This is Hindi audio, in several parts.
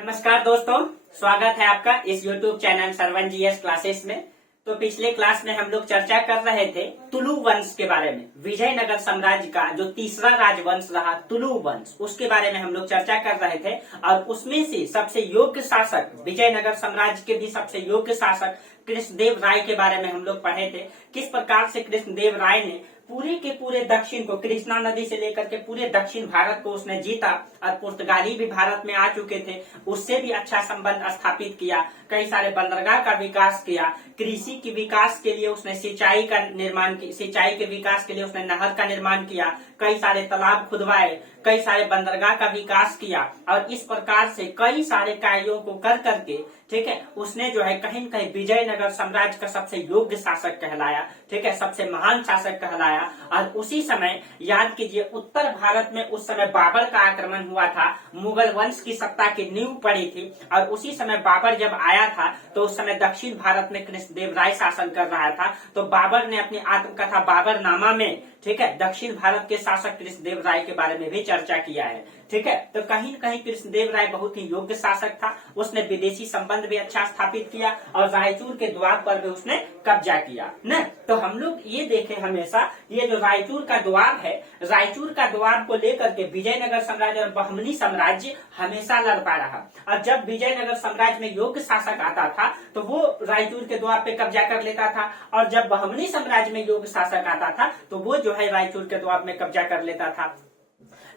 नमस्कार दोस्तों, स्वागत है आपका इस YouTube channel Sarvan GS classes में। तो पिछले क्लास में हम लोग चर्चा कर रहे थे तुलु वंश के बारे में। विजयनगर साम्राज्य का जो तीसरा राजवंश रहा तुलु वंश, उसके बारे में हम लोग चर्चा कर रहे थे। और उसमें से सबसे योग्य शासक, विजयनगर साम्राज्य के भी सबसे योग्य शासक कृष्णदेव राय के बारे में हम लोग पढ़े थे। किस प्रकार से कृष्णदेव राय ने पूरे के पूरे दक्षिण को, कृष्णा नदी से लेकर के पूरे दक्षिण भारत को उसने जीता। और पुर्तगाली भी भारत में आ चुके थे, उससे भी अच्छा संबंध स्थापित किया। कई सारे बंदरगाह का विकास किया। कृषि के विकास के लिए उसने सिंचाई का निर्माण किया, सिंचाई के विकास के लिए उसने नहर का निर्माण किया। कई सारे तालाब खुदवाए, कई सारे बंदरगाह का विकास किया। और इस प्रकार से कई सारे कार्यों को कर करके, ठीक है, उसने जो है कहीं न कहीं विजयनगर साम्राज्य का सबसे योग्य शासक कहलाया, ठीक है, सबसे महान शासक कहलाया। और उसी समय याद कीजिए, उत्तर भारत में उस समय बाबर का आक्रमण हुआ था, मुगल वंश की सत्ता की नींव पड़ी थी। और उसी समय बाबर जब आया था तो उस समय दक्षिण भारत में कृष्णदेव राय शासन कर रहा था। तो बाबर ने अपनी आत्मकथा बाबरनामा में, ठीक है, दक्षिण भारत के शासक कृष्णदेव राय के बारे में भी चर्चा किया है, ठीक है। तो कहीं न कहीं कृष्णदेव राय बहुत ही योग्य शासक था। उसने विदेशी संबंध भी अच्छा स्थापित किया और रायचूर के द्वार पर भी उसने कब्जा किया न। तो हम लोग ये देखे हमेशा, ये जो रायचूर का द्वार है, रायचूर का द्वार को लेकर के विजयनगर साम्राज्य और बहमनी साम्राज्य हमेशा लड़ता रहा। और जब विजयनगर साम्राज्य में योग्य शासक आता था तो वो रायचूर के द्वार पे कब्जा कर लेता था। और जब बहमनी साम्राज्य में योग्य शासक आता था तो वो जो है रायचूर के द्वार में कब्जा कर लेता था।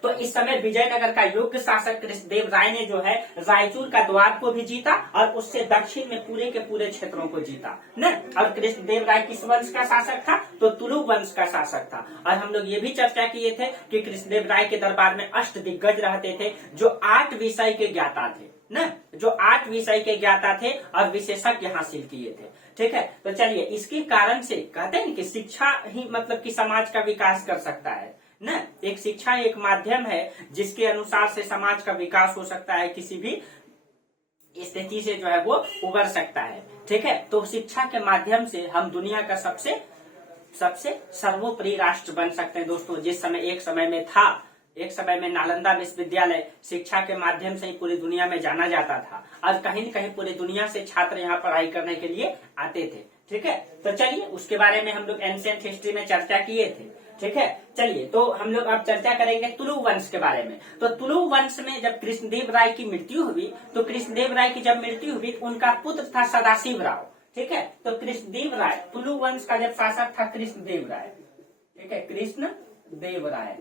तो इस समय विजयनगर का योग्य शासक कृष्णदेव राय ने जो है रायचूर का द्वार को भी जीता और उससे दक्षिण में पूरे के पूरे क्षेत्रों को जीता न। और कृष्णदेव राय किस वंश का शासक था? तो तुलु वंश का शासक था। और हम लोग ये भी चर्चा किए थे कि कृष्णदेव राय के दरबार में अष्ट दिग्गज रहते थे जो 8 विषय के ज्ञाता थे न, जो 8 विषय के ज्ञाता थे और विशेषज्ञ हासिल किए थे, ठीक है। तो चलिए, इसके कारण से कहते हैं कि शिक्षा ही मतलब कि समाज का विकास कर सकता है न। एक शिक्षा एक माध्यम है जिसके अनुसार से समाज का विकास हो सकता है, किसी भी स्थिति से जो है वो उबर सकता है, ठीक है। तो शिक्षा के माध्यम से हम दुनिया का सबसे सर्वोपरि राष्ट्र बन सकते हैं दोस्तों। जिस समय एक समय में नालंदा विश्वविद्यालय शिक्षा के माध्यम से ही पूरी दुनिया में जाना जाता था। और कहीं न कहीं पूरी दुनिया से छात्र यहाँ पढ़ाई करने के लिए आते थे, ठीक है। तो चलिए, उसके बारे में हम लोग एंशिएंट हिस्ट्री में चर्चा किए थे, ठीक है। चलिए, तो हम लोग अब चर्चा करेंगे तुलु वंश के बारे में। तो तुलु वंश में जब कृष्णदेव राय की मृत्यु हुई, तो कृष्णदेव राय की जब मृत्यु हुई उनका पुत्र था सदाशिव राव, ठीक है। तो कृष्णदेव राय, तुलु वंश का जब शासक था कृष्णदेव राय, ठीक है, कृष्णदेव राय,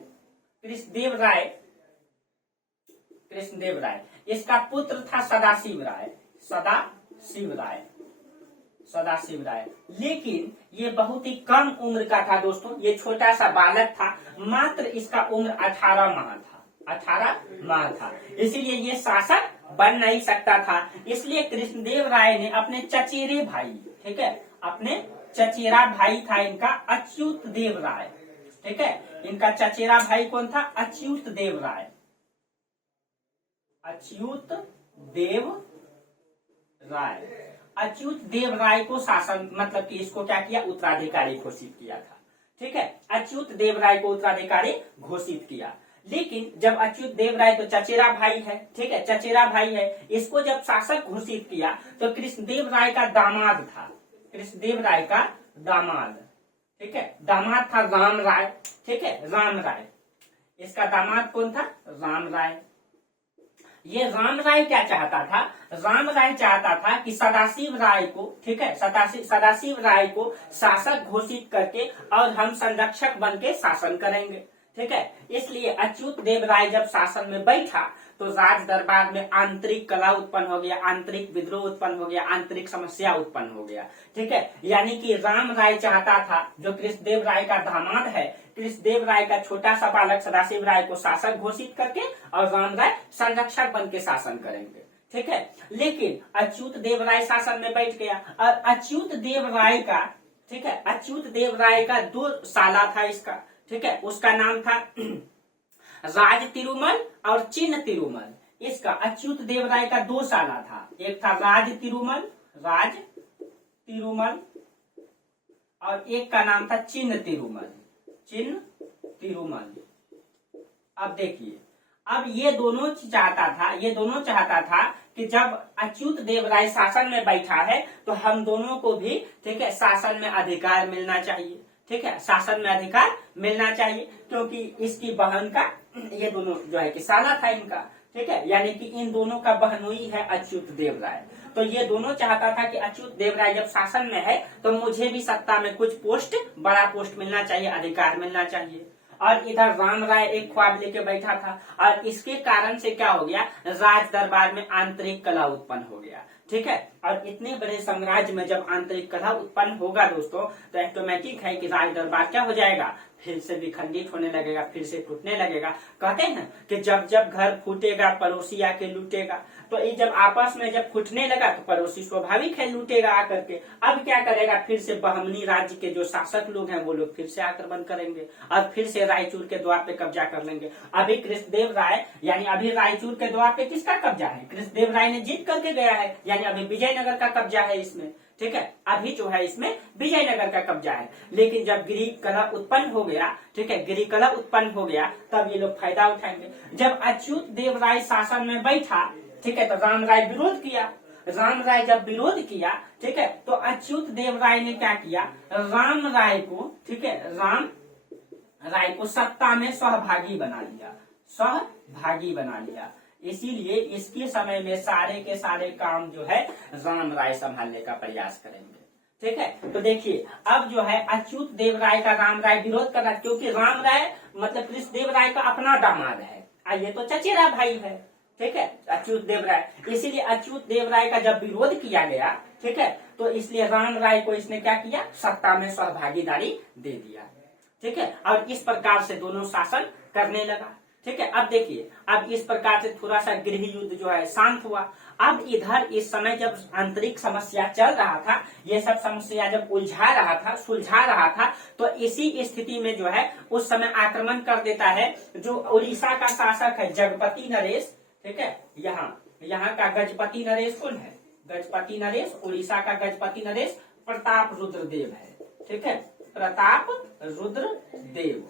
इसका पुत्र था सदाशिव राय। लेकिन ये बहुत ही कम उम्र का था दोस्तों, ये छोटा सा बालक था। मात्र इसका उम्र 18 माह था। इसीलिए ये शासक बन नहीं सकता था। इसलिए कृष्णदेव राय ने अपने चचेरे भाई, ठीक है, अपने चचेरा भाई था इनका अच्युत देव राय, ठीक है। इनका चचेरा भाई कौन था? अच्युत देव राय को शासन मतलब कि इसको क्या किया? उत्तराधिकारी घोषित किया था, ठीक है। अच्युत देव राय को उत्तराधिकारी घोषित किया। लेकिन जब अच्युत देव राय तो चचेरा भाई है, ठीक है, चचेरा भाई है, इसको जब शासक घोषित किया तो कृष्णदेव राय का दामाद था, ठीक है, दामाद था राम राय, ठीक है, राम राय। इसका दामाद कौन था? राम राय। ये राम राय क्या चाहता था? राम राय चाहता था कि सदाशिव राय को, ठीक है, सदाशिव राय को शासक घोषित करके और हम संरक्षक बन के शासन करेंगे, ठीक है। इसलिए अच्युत देव राय जब शासन में बैठा तो राज दरबार में आंतरिक कला उत्पन्न हो गया, आंतरिक विद्रोह उत्पन्न हो गया, आंतरिक समस्या उत्पन्न हो गया, ठीक है। यानी कि राम राय चाहता था, जो कृष्णदेव राय का दामाद है, कृष्णदेव राय का छोटा सा बालक सदाशिव राय को शासक घोषित करके और राम राय संरक्षक बन के शासन करेंगे, ठीक है। लेकिन अच्युत देव राय शासन में बैठ गया और अच्युत देव राय का, ठीक है, अच्युत देव राय का 2 साला था इसका, ठीक है। उसका नाम था राज तिरुमल और चिन्ह तिरुमल। इसका अच्युत देव राय का 2 साला था, एक था राज तिरुमल और एक का नाम था चिन्ह तिरुमल। अब देखिए, अब ये दोनों चाहता था कि जब अच्युत देव राय शासन में बैठा है तो हम दोनों को भी, ठीक है, शासन में अधिकार मिलना चाहिए, ठीक है, शासन में अधिकार मिलना चाहिए, क्योंकि इसकी बहन का, ये दोनों जो है कि साला था इनका, ठीक है, यानी कि इन दोनों का बहनोई है अच्युत देव राय। तो ये दोनों चाहता था कि अच्युत देव राय जब शासन में है तो मुझे भी सत्ता में कुछ पोस्ट, बड़ा पोस्ट मिलना चाहिए, अधिकार मिलना चाहिए। और इधर राम राय एक ख्वाब लेके बैठा था, और इसके कारण से क्या हो गया, राज दरबार में आंतरिक कलह उत्पन्न हो गया, ठीक है। और इतने बड़े साम्राज्य में जब आंतरिक कलह उत्पन्न होगा दोस्तों, तो ऑटोमेटिक है कि राज दरबार क्या हो जाएगा, फिर से विखंडित होने लगेगा, फिर से टूटने लगेगा। कहते हैं कि जब जब घर फूटेगा पड़ोसी आके लूटेगा, तो ये जब आपस में जब फूटने लगा तो पड़ोसी स्वाभाविक है लूटेगा आकर के। अब क्या करेगा, फिर से बहमनी राज्य के जो शासक लोग हैं वो लोग फिर से आक्रमण करेंगे और फिर से रायचूर के द्वार पे कब्जा कर लेंगे। अभी कृष्णदेव राय, यानी अभी रायचूर के द्वार पे किसका कब्जा है, कृष्णदेव राय ने जीत करके गया है, यानी अभी विजयनगर का कब्जा है इसमें, ठीक है, अभी जो है इसमें विजयनगर का कब्जा है। लेकिन जब गिरी कलह उत्पन्न हो गया, ठीक है, गिरी कलह उत्पन्न हो गया, तब ये लोग फायदा उठाएंगे। जब अच्युत देव राय शासन में बैठा, ठीक है, तो राम राय विरोध किया। राम राय जब विरोध किया, ठीक है, तो अच्युत देव राय ने क्या किया, राम राय को, ठीक है, राम राय को सत्ता में सहभागी बना लिया। इसीलिए इसके समय में सारे के सारे काम जो है राम राय संभालने का प्रयास करेंगे, ठीक है। तो देखिए अब जो है अच्युत देव राय का राम राय विरोध कर रहा है, क्योंकि राम राय मतलब कृष्णदेव राय का अपना दामाद है, ये तो चचेरा भाई है, ठीक है, अच्युत देव राय। इसीलिए अच्युत देव राय का जब विरोध किया गया, ठीक है, तो इसलिए राम राय को इसने क्या किया, सत्ता में सहभागीदारी दे दिया, ठीक है। और इस प्रकार से दोनों शासन करने लगा, ठीक है। अब देखिए, अब इस प्रकार से थोड़ा सा गृह युद्ध जो है शांत हुआ। अब इधर इस समय जब आंतरिक समस्या चल रहा था, ये सब समस्या जब सुलझा रहा था, तो इसी स्थिति में जो है उस समय आक्रमण कर देता है जो उड़ीसा का शासक है जगपति नरेश, ठीक है। यहाँ का गजपति नरेश कौन है, गजपति नरेश, उड़ीसा का गजपति नरेश प्रताप रुद्रदेव है, ठीक है, प्रताप रुद्रदेव।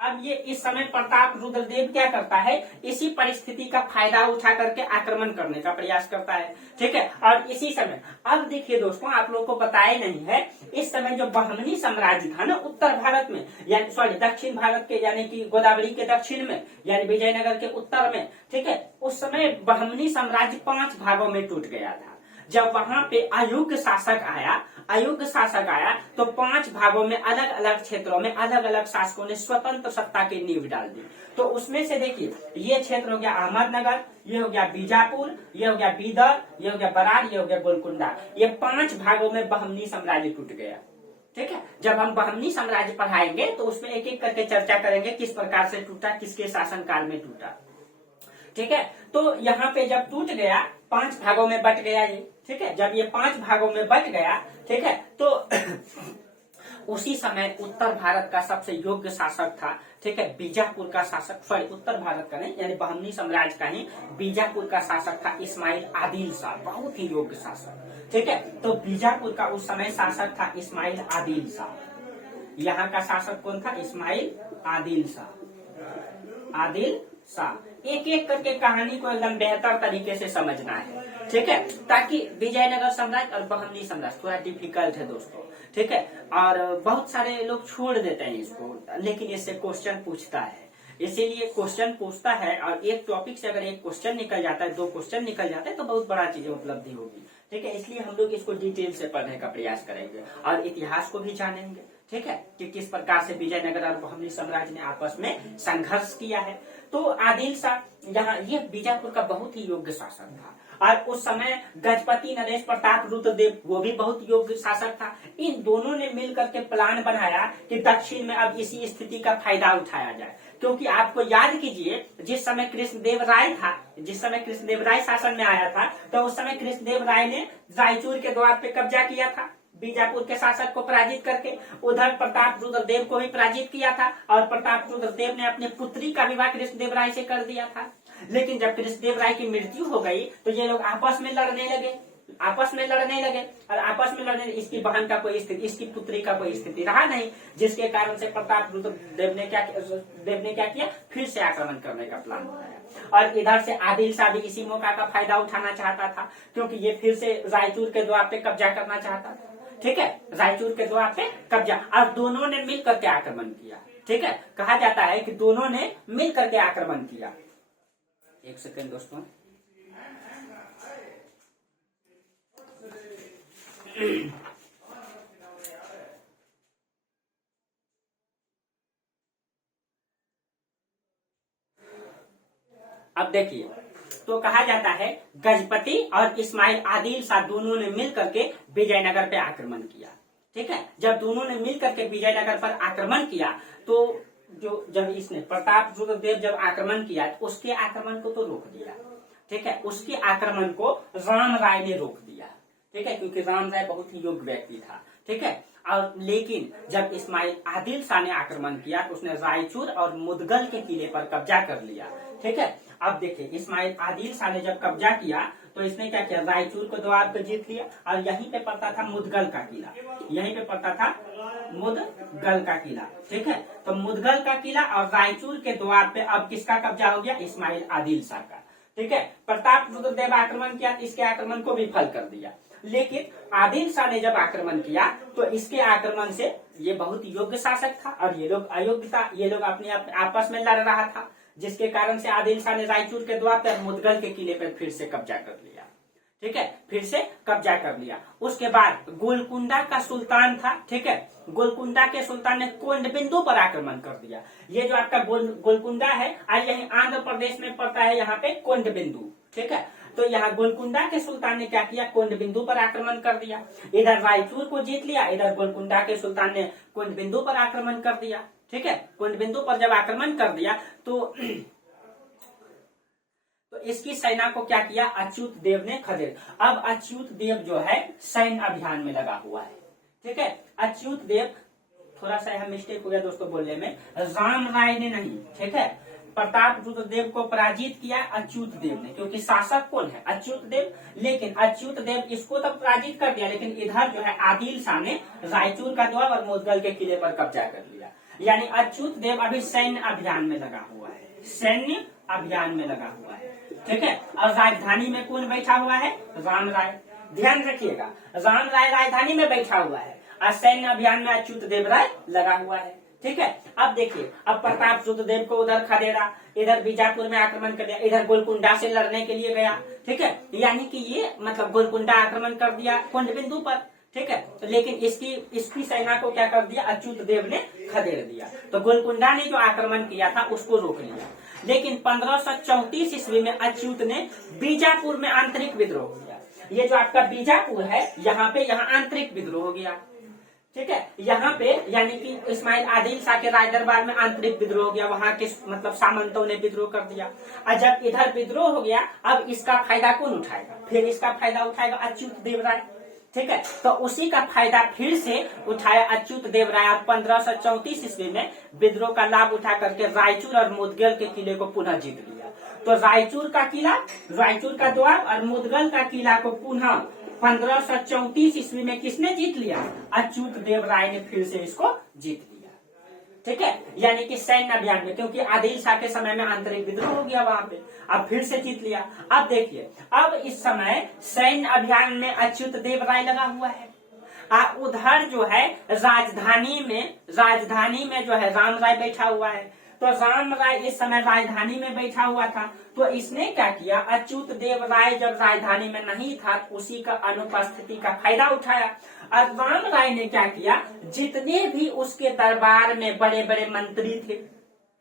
अब ये इस समय प्रताप रुद्रदेव क्या करता है, इसी परिस्थिति का फायदा उठा करके आक्रमण करने का प्रयास करता है, ठीक है। और इसी समय अब देखिए दोस्तों, आप लोगों को पता ही नहीं है, इस समय जो बहमनी साम्राज्य था ना उत्तर भारत में, यानी सॉरी दक्षिण भारत के, यानी कि गोदावरी के दक्षिण में, यानी विजयनगर के उत्तर में, ठीक है, उस समय बहमनी साम्राज्य 5 भागों में टूट गया था। जब वहां पे अयोग्य शासक आया तो 5 भागों में अलग अलग क्षेत्रों में अलग अलग शासकों ने स्वतंत्र सत्ता की नींव डाल दी। तो उसमें से देखिए, ये क्षेत्र हो गया अहमदनगर, ये हो गया बीजापुर, ये हो गया बीदर, ये हो गया बरार, ये हो गया गोलकुंडा। ये 5 भागों में बहमनी साम्राज्य टूट गया, ठीक है। जब हम बहमनी साम्राज्य पढ़ाएंगे तो उसमें एक एक करके चर्चा करेंगे किस प्रकार से टूटा, किसके शासनकाल में टूटा, ठीक है। तो यहाँ पे जब टूट गया, 5 भागों में बट गया ये, ठीक है। जब ये 5 भागों में बट गया, ठीक है, तो उसी समय उत्तर भारत का सबसे योग्य शासक था, ठीक है, बीजापुर का शासक, सॉरी उत्तर भारत का नहीं, यानी बहमनी साम्राज्य का ही बीजापुर का शासक था इस्माइल आदिल शाह, बहुत ही योग्य शासक, ठीक है। तो बीजापुर का उस समय शासक था इस्माइल आदिल शाह। यहाँ का शासक कौन था, इस्माइल आदिल शाह। एक एक करके कहानी को एकदम बेहतर तरीके से समझना है, ठीक है, ताकि विजयनगर साम्राज्य और बहमनी साम्राज्य थोड़ा डिफिकल्ट है दोस्तों, ठीक है। और बहुत सारे लोग छोड़ देते हैं इसको, लेकिन इससे क्वेश्चन पूछता है, इसीलिए क्वेश्चन पूछता है। और एक टॉपिक से अगर एक क्वेश्चन निकल जाता है, 2 क्वेश्चन निकल जाता है, तो बहुत बड़ा चीजें उपलब्धि होगी, ठीक है। इसलिए हम लोग इसको डिटेल से पढ़ने का प्रयास करेंगे और इतिहास को भी जानेंगे, ठीक है, कि किस प्रकार से विजयनगर और बहमनी साम्राज्य ने आपस में संघर्ष किया है। तो आदिल शाह यहाँ, ये बीजापुर का बहुत ही योग्य शासक था। और उस समय गजपति नरेश प्रताप रुद्रदेव, वो भी बहुत योग्य शासक था। इन दोनों ने मिलकर के प्लान बनाया कि दक्षिण में अब इसी स्थिति का फायदा उठाया जाए, क्योंकि आपको याद कीजिए, जिस समय कृष्णदेव राय शासन में आया था, तो उस समय कृष्णदेव राय ने रायचूर के द्वार पे कब्जा किया था, बीजापुर के शासक को पराजित करके। उधर प्रताप रुद्रदेव को भी पराजित किया था, और प्रताप रुद्रदेव ने अपनी पुत्री का विवाह कृष्णदेव राय से कर दिया था। लेकिन जब कृष्णदेव राय की मृत्यु हो गई तो ये लोग आपस में लड़ने लगे, आपस में लड़ने लगे, और आपस में लड़ने इसकी बहन का कोई स्थिति, इसकी पुत्री का कोई स्थिति रहा नहीं, जिसके कारण से प्रतापरुद्र देव ने क्या किया, फिर से आक्रमण करने का प्लान बनाया। और इधर से आदिल शाह भी इसी मौका का फायदा उठाना चाहता था, क्योंकि ये फिर से रायचूर के द्वार पे कब्जा करना चाहता था। ठीक है, रायचूर के द्वार पे कब्जा, और दोनों ने मिलकर के आक्रमण किया। ठीक है, कहा जाता है कि दोनों ने मिलकर के आक्रमण किया। एक सेकेंड दोस्तों, अब देखिए, तो कहा जाता है गजपति और इस्माइल आदिल शाह दोनों ने मिलकर के विजयनगर पे आक्रमण किया। ठीक है, जब दोनों ने मिलकर के विजयनगर पर आक्रमण किया, तो जब इसने प्रतापरुद्र देव जब आक्रमण किया, तो उसके आक्रमण को तो रोक दिया। ठीक है, उसके आक्रमण को राम राय ने रोक दिया। ठीक है, क्योंकि राम राय बहुत ही योग्य व्यक्ति था। ठीक है, और लेकिन जब इस्माइल आदिल शाह ने आक्रमण किया, तो उसने रायचूर और मुदगल के किले पर कब्जा कर लिया। ठीक है, अब देखिए, इस्माइल आदिल शाह ने जब कब्जा किया, तो इसने क्या किया, रायचूर को द्वार पर जीत लिया, और यहीं पे पड़ता था मुदगल का किला, यहीं पे पड़ता था मुदगल का किला। ठीक है, तो मुदगल का किला और रायचूर के द्वार पे अब किसका कब्जा हो गया, इस्माइल आदिल शाह का। ठीक है, प्रतापरुद्र देव आक्रमण किया, इसके आक्रमण को विफल कर दिया। लेकिन आदिल शाह ने जब आक्रमण किया, तो इसके आक्रमण से ये बहुत योग्य शासक था और ये लोग अयोग्य था, ये लोग अपने आपस में लड़ रहा था, जिसके कारण से आदिल शाह ने रायचूर के द्वार पर मुदगल के किले पर फिर से कब्जा कर लिया। ठीक है, फिर से कब्जा कर लिया। उसके बाद गोलकुंडा का सुल्तान था। ठीक है, गोलकुंडा के सुल्तान ने कोंडबिंदु पर आक्रमण कर दिया। ये जो आपका गोलकुंडा है, आज यही आंध्र प्रदेश में पड़ता है, यहाँ पे कोंडबिंदु। ठीक है, तो यहाँ गोलकुंडा के सुल्तान ने क्या किया, कोंडबिंदु पर आक्रमण कर दिया। इधर रायचूर को जीत लिया, इधर गोलकुंडा के सुल्तान ने कोंडबिंदु पर आक्रमण कर दिया। ठीक है, कोंडबिंदु पर जब आक्रमण कर दिया, तो इसकी सेना को क्या किया, अच्युत देव ने खदेड़। अब अच्युत देव जो है सैन्य अभियान में लगा हुआ है। ठीक है, अच्युत देव, थोड़ा सा यहाँ मिस्टेक हो गया दोस्तों बोलने में, राम राय ने नहीं, ठीक है, प्रतापरुद्र देव को पराजित किया अच्युत देव ने, क्योंकि शासक कौन है, अच्युत देव। लेकिन अच्युत देव इसको तो पराजित कर दिया, लेकिन इधर जो है आदिल शाह ने रायचूर का द्वार और मुदगल के किले पर कब्जा कर लिया। यानी अच्युत देव अभी सैन्य अभियान में लगा हुआ है, सैन्य अभियान में लगा हुआ है। ठीक है, और राजधानी में कौन बैठा हुआ है, राम राय। ध्यान रखिएगा, राम राय राजधानी में बैठा हुआ है और सैन्य अभियान में अच्युत देव राय लगा हुआ है। ठीक है, अब देखिए, अब प्रतापरुद्र देव को उधर खदेड़ा, इधर बीजापुर में आक्रमण कर दिया, इधर गोलकुंडा से लड़ने के लिए गया। ठीक है, यानी कि ये मतलब गोलकुंडा आक्रमण कर दिया कोंडबिंदु पर। ठीक है, तो लेकिन इसकी सेना को क्या कर दिया, अच्युत देव ने खदेड़ दिया। तो गोलकुंडा ने जो आक्रमण किया था उसको रोक लिया। लेकिन 1534 ईस्वी में अच्युत ने बीजापुर में आंतरिक विद्रोह किया। ये जो आपका बीजापुर है, यहाँ आंतरिक विद्रोह हो गया। ठीक है, यहाँ पे यानी कि इस्माइल आदिल शाह के राज दरबार में आंतरिक विद्रोह हो गया, वहां के मतलब सामंतों ने विद्रोह कर दिया। और जब इधर विद्रोह हो गया, अब इसका फायदा कौन उठाएगा, फिर इसका फायदा उठाएगा अच्युत देव राय। ठीक है, तो उसी का फायदा फिर से उठाया अच्युत देव राय। 1534 ईस्वी में विद्रोह का लाभ उठा करके रायचूर और मुदगल के किले को पुनः जीत लिया। तो रायचूर का किला, रायचूर का द्वार और मुदगल का किला को पुनः 1534 ईस्वी में किसने जीत लिया, अच्युत देव राय ने फिर से इसको जीत लिया। ठीक है, यानी कि सैन्य अभियान में, क्योंकि आदिल शाह के समय में आंतरिक विद्रोह हो गया वहां पे, अब फिर से जीत लिया। अब देखिए, अब इस समय सैन्य अभियान में अच्युत देव राय लगा हुआ है, उधर जो है राजधानी में जो है राम राय बैठा हुआ है। तो राम राय इस समय राजधानी में बैठा हुआ था, तो इसने क्या किया, अच्युत देव राय जब राजधानी में नहीं था, उसी का अनुपस्थिति का फायदा उठाया। और राम राय ने क्या किया, जितने भी उसके दरबार में बड़े बड़े मंत्री थे,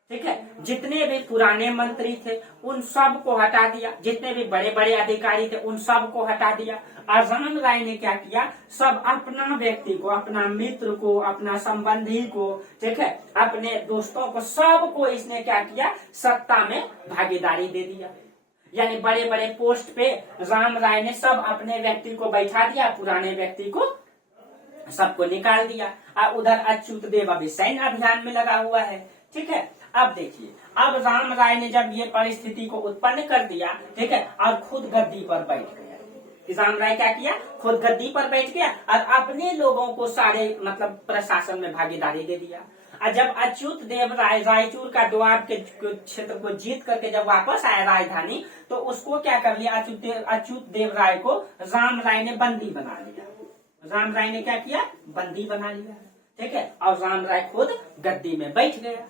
ठीक है, जितने भी पुराने मंत्री थे उन सब को हटा दिया, जितने भी बड़े बड़े अधिकारी थे उन सब को हटा दिया। और राम राय ने क्या किया, सब अपना व्यक्ति को, अपना मित्र को, अपना संबंधी को, ठीक है, अपने दोस्तों को, सबको इसने क्या किया, सत्ता में भागीदारी दे दिया। यानी बड़े बड़े पोस्ट पे राम राय ने सब अपने व्यक्ति को बैठा दिया, पुराने व्यक्ति को सबको निकाल दिया। और उधर अच्युत देव अभी सैन्य अभियान में लगा हुआ है। ठीक है, अब देखिए, अब राम राय ने जब ये परिस्थिति को उत्पन्न कर दिया, ठीक है, और खुद गद्दी पर बैठ गया, कि राम राय क्या किया, खुद गद्दी पर बैठ गया और अपने लोगों को सारे मतलब प्रशासन में भागीदारी दे दिया। और जब अच्युत देव राय रायचूर का दोआब के क्षेत्र को जीत करके जब वापस आया राजधानी, तो उसको क्या कर लिया, अच्युत देव राय को राम राय ने बंदी बना लिया। राम राय ने क्या किया, बंदी बना लिया, ठीक है। और राम राय खुद गद्दी में बैठ गया,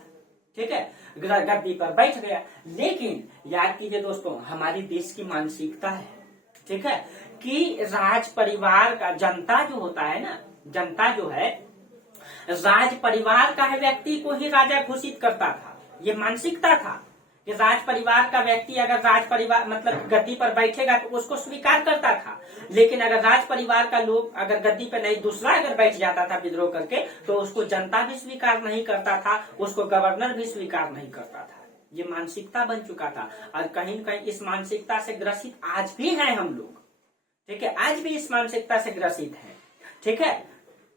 ठीक है, गद्दी पर बैठ गया। लेकिन याद कीजिए दोस्तों, हमारी देश की मानसिकता है, ठीक है, कि राज परिवार का जनता जो होता है ना, जनता जो है राज परिवार का व्यक्ति को ही राजा घोषित करता था। ये मानसिकता था कि राज परिवार का व्यक्ति अगर राज परिवार मतलब गद्दी पर बैठेगा तो उसको स्वीकार करता था। लेकिन अगर राज परिवार का लोग अगर गद्दी पर नहीं, दूसरा अगर बैठ जाता था विद्रोह करके, तो उसको जनता भी स्वीकार नहीं करता था, उसको गवर्नर भी स्वीकार नहीं करता था। ये मानसिकता बन चुका था और कहीं न कहीं इस मानसिकता से ग्रसित आज भी हैं हम लोग, ठीक है, आज भी इस मानसिकता से ग्रसित है, ठीक है।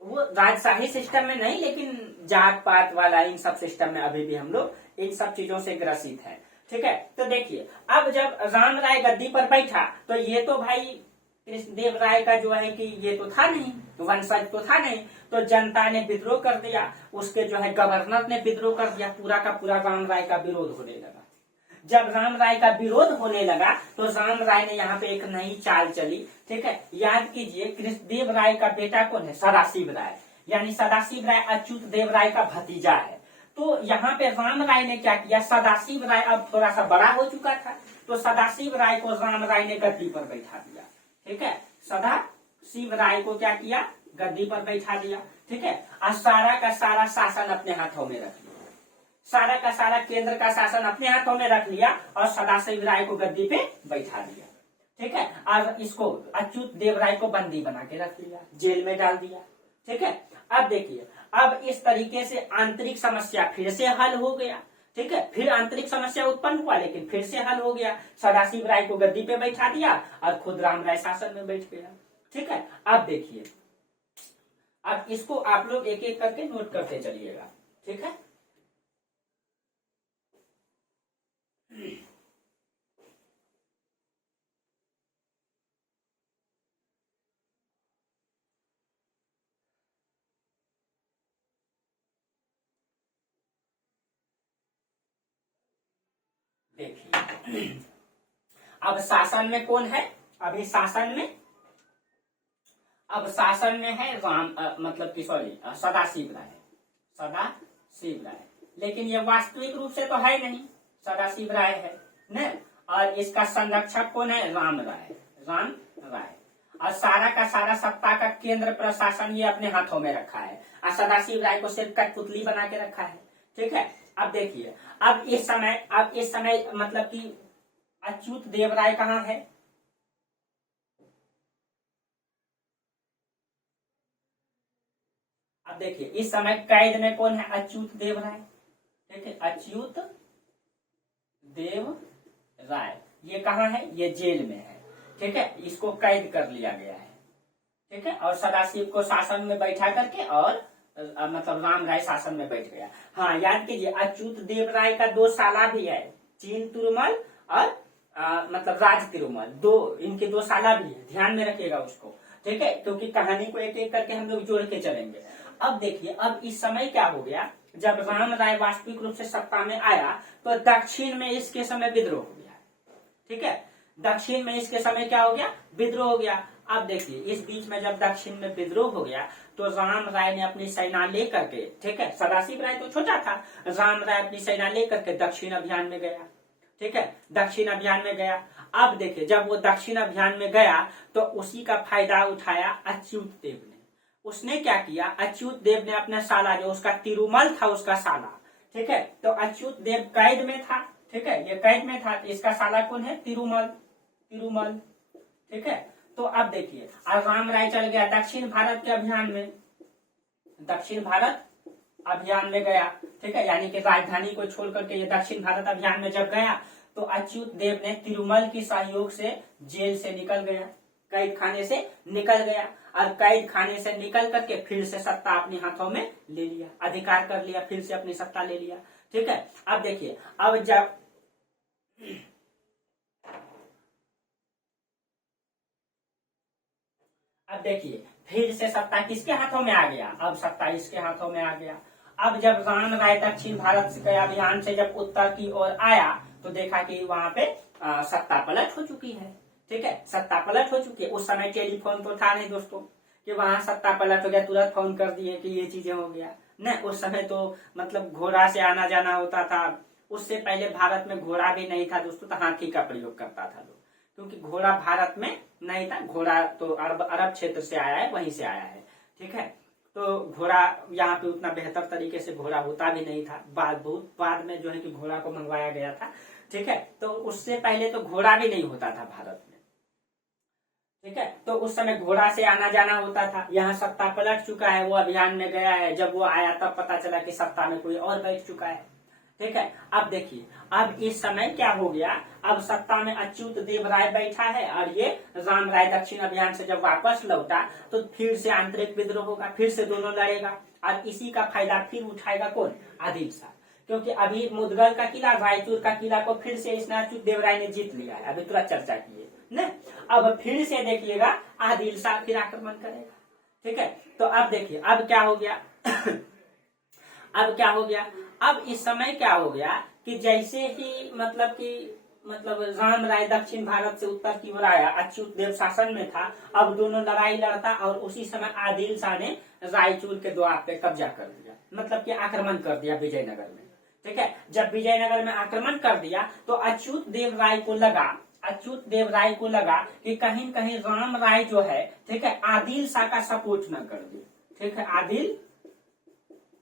वो राजशाही सिस्टम में नहीं, लेकिन जात पात वाला इन सब सिस्टम में अभी भी हम लोग इन सब चीजों से ग्रसित है, ठीक है। तो देखिए, अब जब राम राय गद्दी पर बैठा तो ये तो भाई कृष्णदेव राय का जो है कि ये तो था नहीं, वंशज तो था नहीं, तो जनता ने विद्रोह कर दिया, उसके जो है गवर्नर ने विद्रोह कर दिया, पूरा का पूरा राम राय का विरोध होने लगा। जब राम राय का विरोध होने लगा तो राम राय ने यहाँ पे एक नई चाल चली, ठीक है। याद कीजिए, कृष्णदेव राय का बेटा कौन है, सदाशिव राय, यानी सदाशिव राय अच्युत देव राय का भतीजा है। तो यहाँ पे राम राय ने क्या किया, सदाशिव राय अब थोड़ा सा बड़ा हो चुका था, तो सदाशिव राय को राम राय ने गद्दी पर बैठा दिया, ठीक है। सदाशिव राय को क्या किया, गद्दी पर बैठा दिया, ठीक है। और सारा का सारा शासन अपने हाथों में रख लिया, सारा का सारा केंद्र का शासन अपने हाथों में रख लिया और सदाशिव राय को गद्दी पे बैठा दिया, ठीक है। और इसको अच्युत देव राय को बंदी बना के रख लिया, जेल में डाल दिया, ठीक है। अब देखिए, अब इस तरीके से आंतरिक समस्या फिर से हल हो गया, ठीक है। फिर आंतरिक समस्या उत्पन्न हुआ, लेकिन फिर से हल हो गया। सदाशिव राय को गद्दी पे बैठा दिया और खुद राम राय शासन में बैठ गया, ठीक है। अब देखिए, अब इसको आप लोग एक एक करके नोट करते चलिएगा, ठीक है। देखिए, अब शासन में कौन है, अभी शासन में, अब शासन में है राम मतलब कि सॉरी सदाशिव राय, सदाशिव राय, लेकिन ये वास्तविक रूप से तो है नहीं, सदाशिव राय है न। और इसका संरक्षक कौन है, राम राय, राम राय। और सारा का सारा सत्ता का केंद्र प्रशासन ये अपने हाथों में रखा है और सदाशिव राय को सिर्फ कठपुतली बना के रखा है, ठीक है। अब देखिए, अब इस समय मतलब कि अच्युत देव राय कहाँ है, अब देखिए इस समय कैद में कौन है, अच्युत देव राय, ठीक है, अच्युत देव राय ये कहाँ है, ये जेल में है, ठीक है, इसको कैद कर लिया गया है, ठीक है। और सदाशिव को शासन में बैठा करके और मतलब राम राय शासन में बैठ गया। हाँ, याद कीजिए, अच्युत देव राय का दो साला भी है, चीन तिरुमल और मतलब राज तिरुमल, दो इनके दो साला भी है, ध्यान में रखिएगा उसको, ठीक है, क्योंकि कहानी को एक एक करके हम लोग जोड़ के चलेंगे। अब देखिए, अब इस समय क्या हो गया, जब राम राय वास्तविक रूप से सत्ता में आया तो दक्षिण में इसके समय विद्रोह हो गया, ठीक है, दक्षिण में इसके समय क्या हो गया, विद्रोह हो गया। अब देखिए, इस बीच में जब दक्षिण में विद्रोह हो गया तो राम राय ने अपनी सेना लेकर के, ठीक है, सदाशिव राय तो छोटा था, राम राय अपनी सेना लेकर के दक्षिण अभियान में गया, ठीक है, दक्षिण अभियान में गया। अब देखिए, जब वो दक्षिण अभियान में गया तो उसी का फायदा उठाया अच्युत देव ने। उसने क्या किया, अच्युत देव ने अपना साला जो उसका तिरुमल था, उसका साला, ठीक है, तो अच्युत देव कैद में था, ठीक है, ये कैद में था, इसका साला कौन है, तिरुमल, तिरुमल, ठीक है। तो अब देखिए, अब राम राय चल गया दक्षिण भारत के अभियान में, दक्षिण भारत अभियान में गया, ठीक है, यानी कि राजधानी को छोड़ करके ये दक्षिण भारत अभियान में जब गया तो अच्युत देव ने तिरुमल की सहयोग से जेल से निकल गया, कैद खाने से निकल गया, और कैद खाने से निकल करके फिर से सत्ता अपने हाथों में ले लिया, अधिकार कर लिया, फिर से अपनी सत्ता ले लिया, ठीक है। अब देखिए, अब जब अब देखिए फिर से सत्ता किसके हाथों में आ गया, अब सत्ता इसके हाथों में आ गया। अब जब राम राय दक्षिण भारत के अभियान से जब उत्तर की ओर आया तो देखा कि वहां पे सत्ता पलट हो चुकी है। ठीक है, सत्ता पलट हो चुकी है। उस समय टेलीफोन तो था नहीं दोस्तों कि वहां सत्ता पलट हो गया तुरंत फोन कर दिए कि ये चीजें हो गया। न उस समय तो मतलब घोड़ा से आना जाना होता था। उससे पहले भारत में घोड़ा भी नहीं था दोस्तों, तो हाथी का प्रयोग करता था लोग, क्योंकि घोड़ा भारत में नहीं था। घोड़ा तो अरब क्षेत्र से आया है, वहीं से आया है। ठीक है, तो घोड़ा यहाँ पे उतना बेहतर तरीके से घोड़ा होता भी नहीं था। बहुत बाद में जो है कि घोड़ा को मंगवाया गया था। ठीक है, तो उससे पहले तो घोड़ा भी नहीं होता था भारत में। ठीक है, तो उस समय घोड़ा से आना जाना होता था। यहाँ सत्ता पलट चुका है, वो अभियान में गया है। जब वो आया तब पता चला कि सत्ता में कोई और बैठ चुका है। ठीक है, अब देखिए अब इस समय क्या हो गया, अब सत्ता में अच्युत देव राय बैठा है और ये राम राय दक्षिण अभियान से जब वापस लौटा तो फिर से आंतरिक विद्रोह होगा, फिर से दोनों लड़ेगा। और इसी का फायदा फिर उठाएगा कौन, आदिल शाह। क्योंकि अभी मुदगल का किला, रायचूर का किला को फिर से इसने अच्युत देव राय ने जीत लिया है, अभी तुरंत चर्चा की है न। अब फिर से देखिएगा आदिल शाह फिर आक्रमण करेगा। ठीक है, तो अब देखिए अब क्या हो गया अब क्या हो गया, अब इस समय क्या हो गया कि जैसे ही मतलब राम राय दक्षिण भारत से उत्तर की ओर आया, अच्युत देव शासन में था। अब दोनों लड़ाई लड़ता और उसी समय आदिल शाह ने रायचूर के द्वार पे कब्जा कर दिया, मतलब कि आक्रमण कर दिया विजयनगर में। ठीक है, जब विजयनगर में आक्रमण कर दिया तो अच्युत देव राय को लगा कि कहीं कहीं राम राय जो है, ठीक है, आदिल शाह का सपोर्ट न कर दे। ठीक है,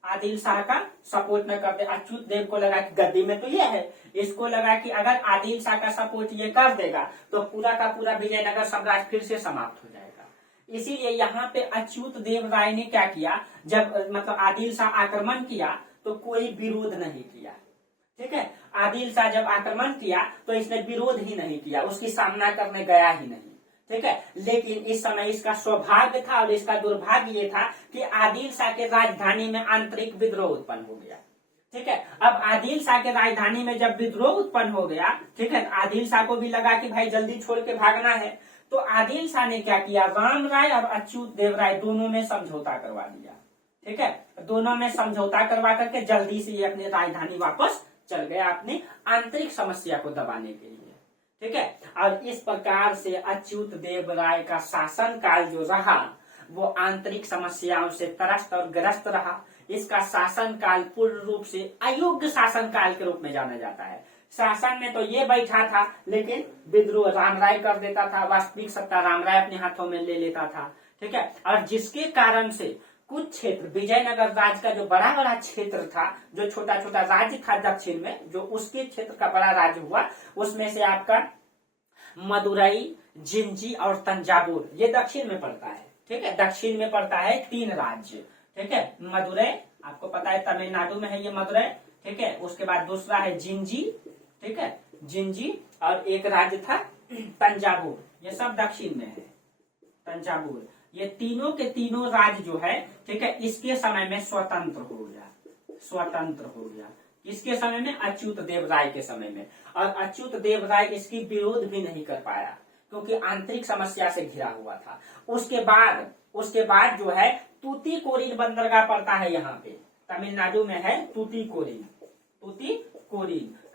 आदिल शाह का सपोर्ट न कर दे। अच्युत देव को लगा कि गद्दी में तो ये है, इसको लगा कि अगर आदिल शाह का सपोर्ट ये कर देगा तो पूरा का पूरा विजयनगर साम्राज्य फिर से समाप्त हो जाएगा। इसीलिए यहाँ पे अच्युत देव राय ने क्या किया, जब मतलब आदिल शाह आक्रमण किया तो कोई विरोध नहीं किया। ठीक है, आदिल शाह जब आक्रमण किया तो इसने विरोध ही नहीं किया, उसकी सामना करने गया ही नहीं। ठीक है, लेकिन इस समय इसका सौभाग्य था और इसका दुर्भाग्य ये था कि आदिल शाह के राजधानी में आंतरिक विद्रोह उत्पन्न हो गया। ठीक है, अब आदिल शाह के राजधानी में जब विद्रोह उत्पन्न हो गया, ठीक है, आदिल शाह को भी लगा कि भाई जल्दी छोड़ के भागना है। तो आदिल शाह ने क्या किया, राम राय और अच्युत देव राय दोनों में समझौता करवा दिया। ठीक है, दोनों में समझौता करवा करके जल्दी से ये अपनी राजधानी वापस चल गया अपनी आंतरिक समस्या को दबाने के लिए। ठीक है, और इस प्रकार से अच्युत देव राय का शासन काल जो रहा वो आंतरिक समस्याओं से त्रस्त और ग्रस्त रहा। इसका शासन काल पूर्ण रूप से अयोग्य शासन काल के रूप में जाना जाता है। शासन में तो ये बैठा था लेकिन विद्रोह राम राय कर देता था, वास्तविक सत्ता राम राय अपने हाथों में ले लेता था। ठीक है, और जिसके कारण से कुछ क्षेत्र, विजयनगर राज्य का जो बड़ा बड़ा क्षेत्र था, जो छोटा छोटा राज्य था दक्षिण में, जो उसके क्षेत्र का बड़ा राज्य हुआ, उसमें से आपका मदुरई, जिंजी और तंजावुर ये दक्षिण में पड़ता है। ठीक है, दक्षिण में पड़ता है 3 राज्य। ठीक है, मदुरई आपको पता है तमिलनाडु में है ये मदुरई। ठीक है, उसके बाद दूसरा है जिंजी। ठीक है, जिंजी, और एक राज्य था तंजावुर, ये सब दक्षिण में है। तंजावुर, ये तीनों के तीनों राज्य जो है, ठीक है, इसके समय में स्वतंत्र हो गया। किसके समय में, अच्युत देव राय के समय में। और अच्युत देव राय इसकी विरोध भी नहीं कर पाया क्योंकि आंतरिक समस्या से घिरा हुआ था। उसके बाद जो है तूतीकोरिन बंदरगाह पड़ता है, यहाँ पे तमिलनाडु में है तूतीकोरिन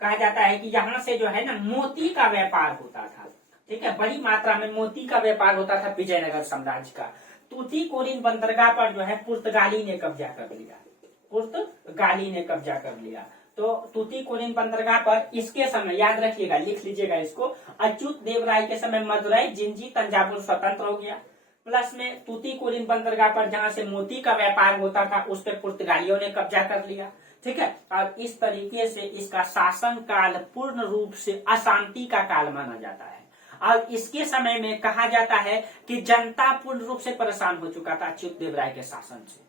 कहा जाता है कि यहाँ से जो है ना मोती का व्यापार होता था। ठीक है, बड़ी मात्रा में मोती का व्यापार होता था विजयनगर साम्राज्य का। तूतीकोरिन बंदरगाह पर जो है पुर्तगाली ने कब्जा कर लिया। तो तूतीकोरिन बंदरगाह पर इसके समय, याद रखिएगा, लिख लीजिएगा इसको, अच्युत देव राय के समय मदुरई, जिंजी, तंजावुर स्वतंत्र हो गया। प्लस में तूतीकोरिन बंदरगाह पर जहां से मोती का व्यापार होता था उस पर पुर्तगालियों ने कब्जा कर लिया। ठीक है, और इस तरीके से इसका शासन काल पूर्ण रूप से अशांति का काल माना जाता है। और इसके समय में कहा जाता है कि जनता पूर्ण रूप से परेशान हो चुका था अच्युत देव राय के शासन से।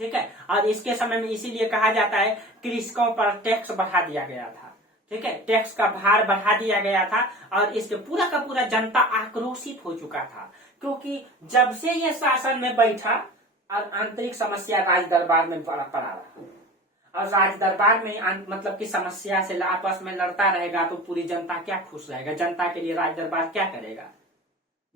ठीक है, और इसके समय में इसीलिए कहा जाता है कृषकों पर टैक्स बढ़ा दिया गया था। ठीक है, टैक्स का भार बढ़ा दिया गया था और इसके पूरा का पूरा जनता आक्रोशित हो चुका था क्योंकि जब से ये शासन में बैठा और आंतरिक समस्या राज दरबार में पड़ा रहा, और राज दरबार में मतलब की समस्या से आपस में लड़ता रहेगा तो पूरी जनता क्या खुश रहेगा, जनता के लिए राज दरबार क्या करेगा।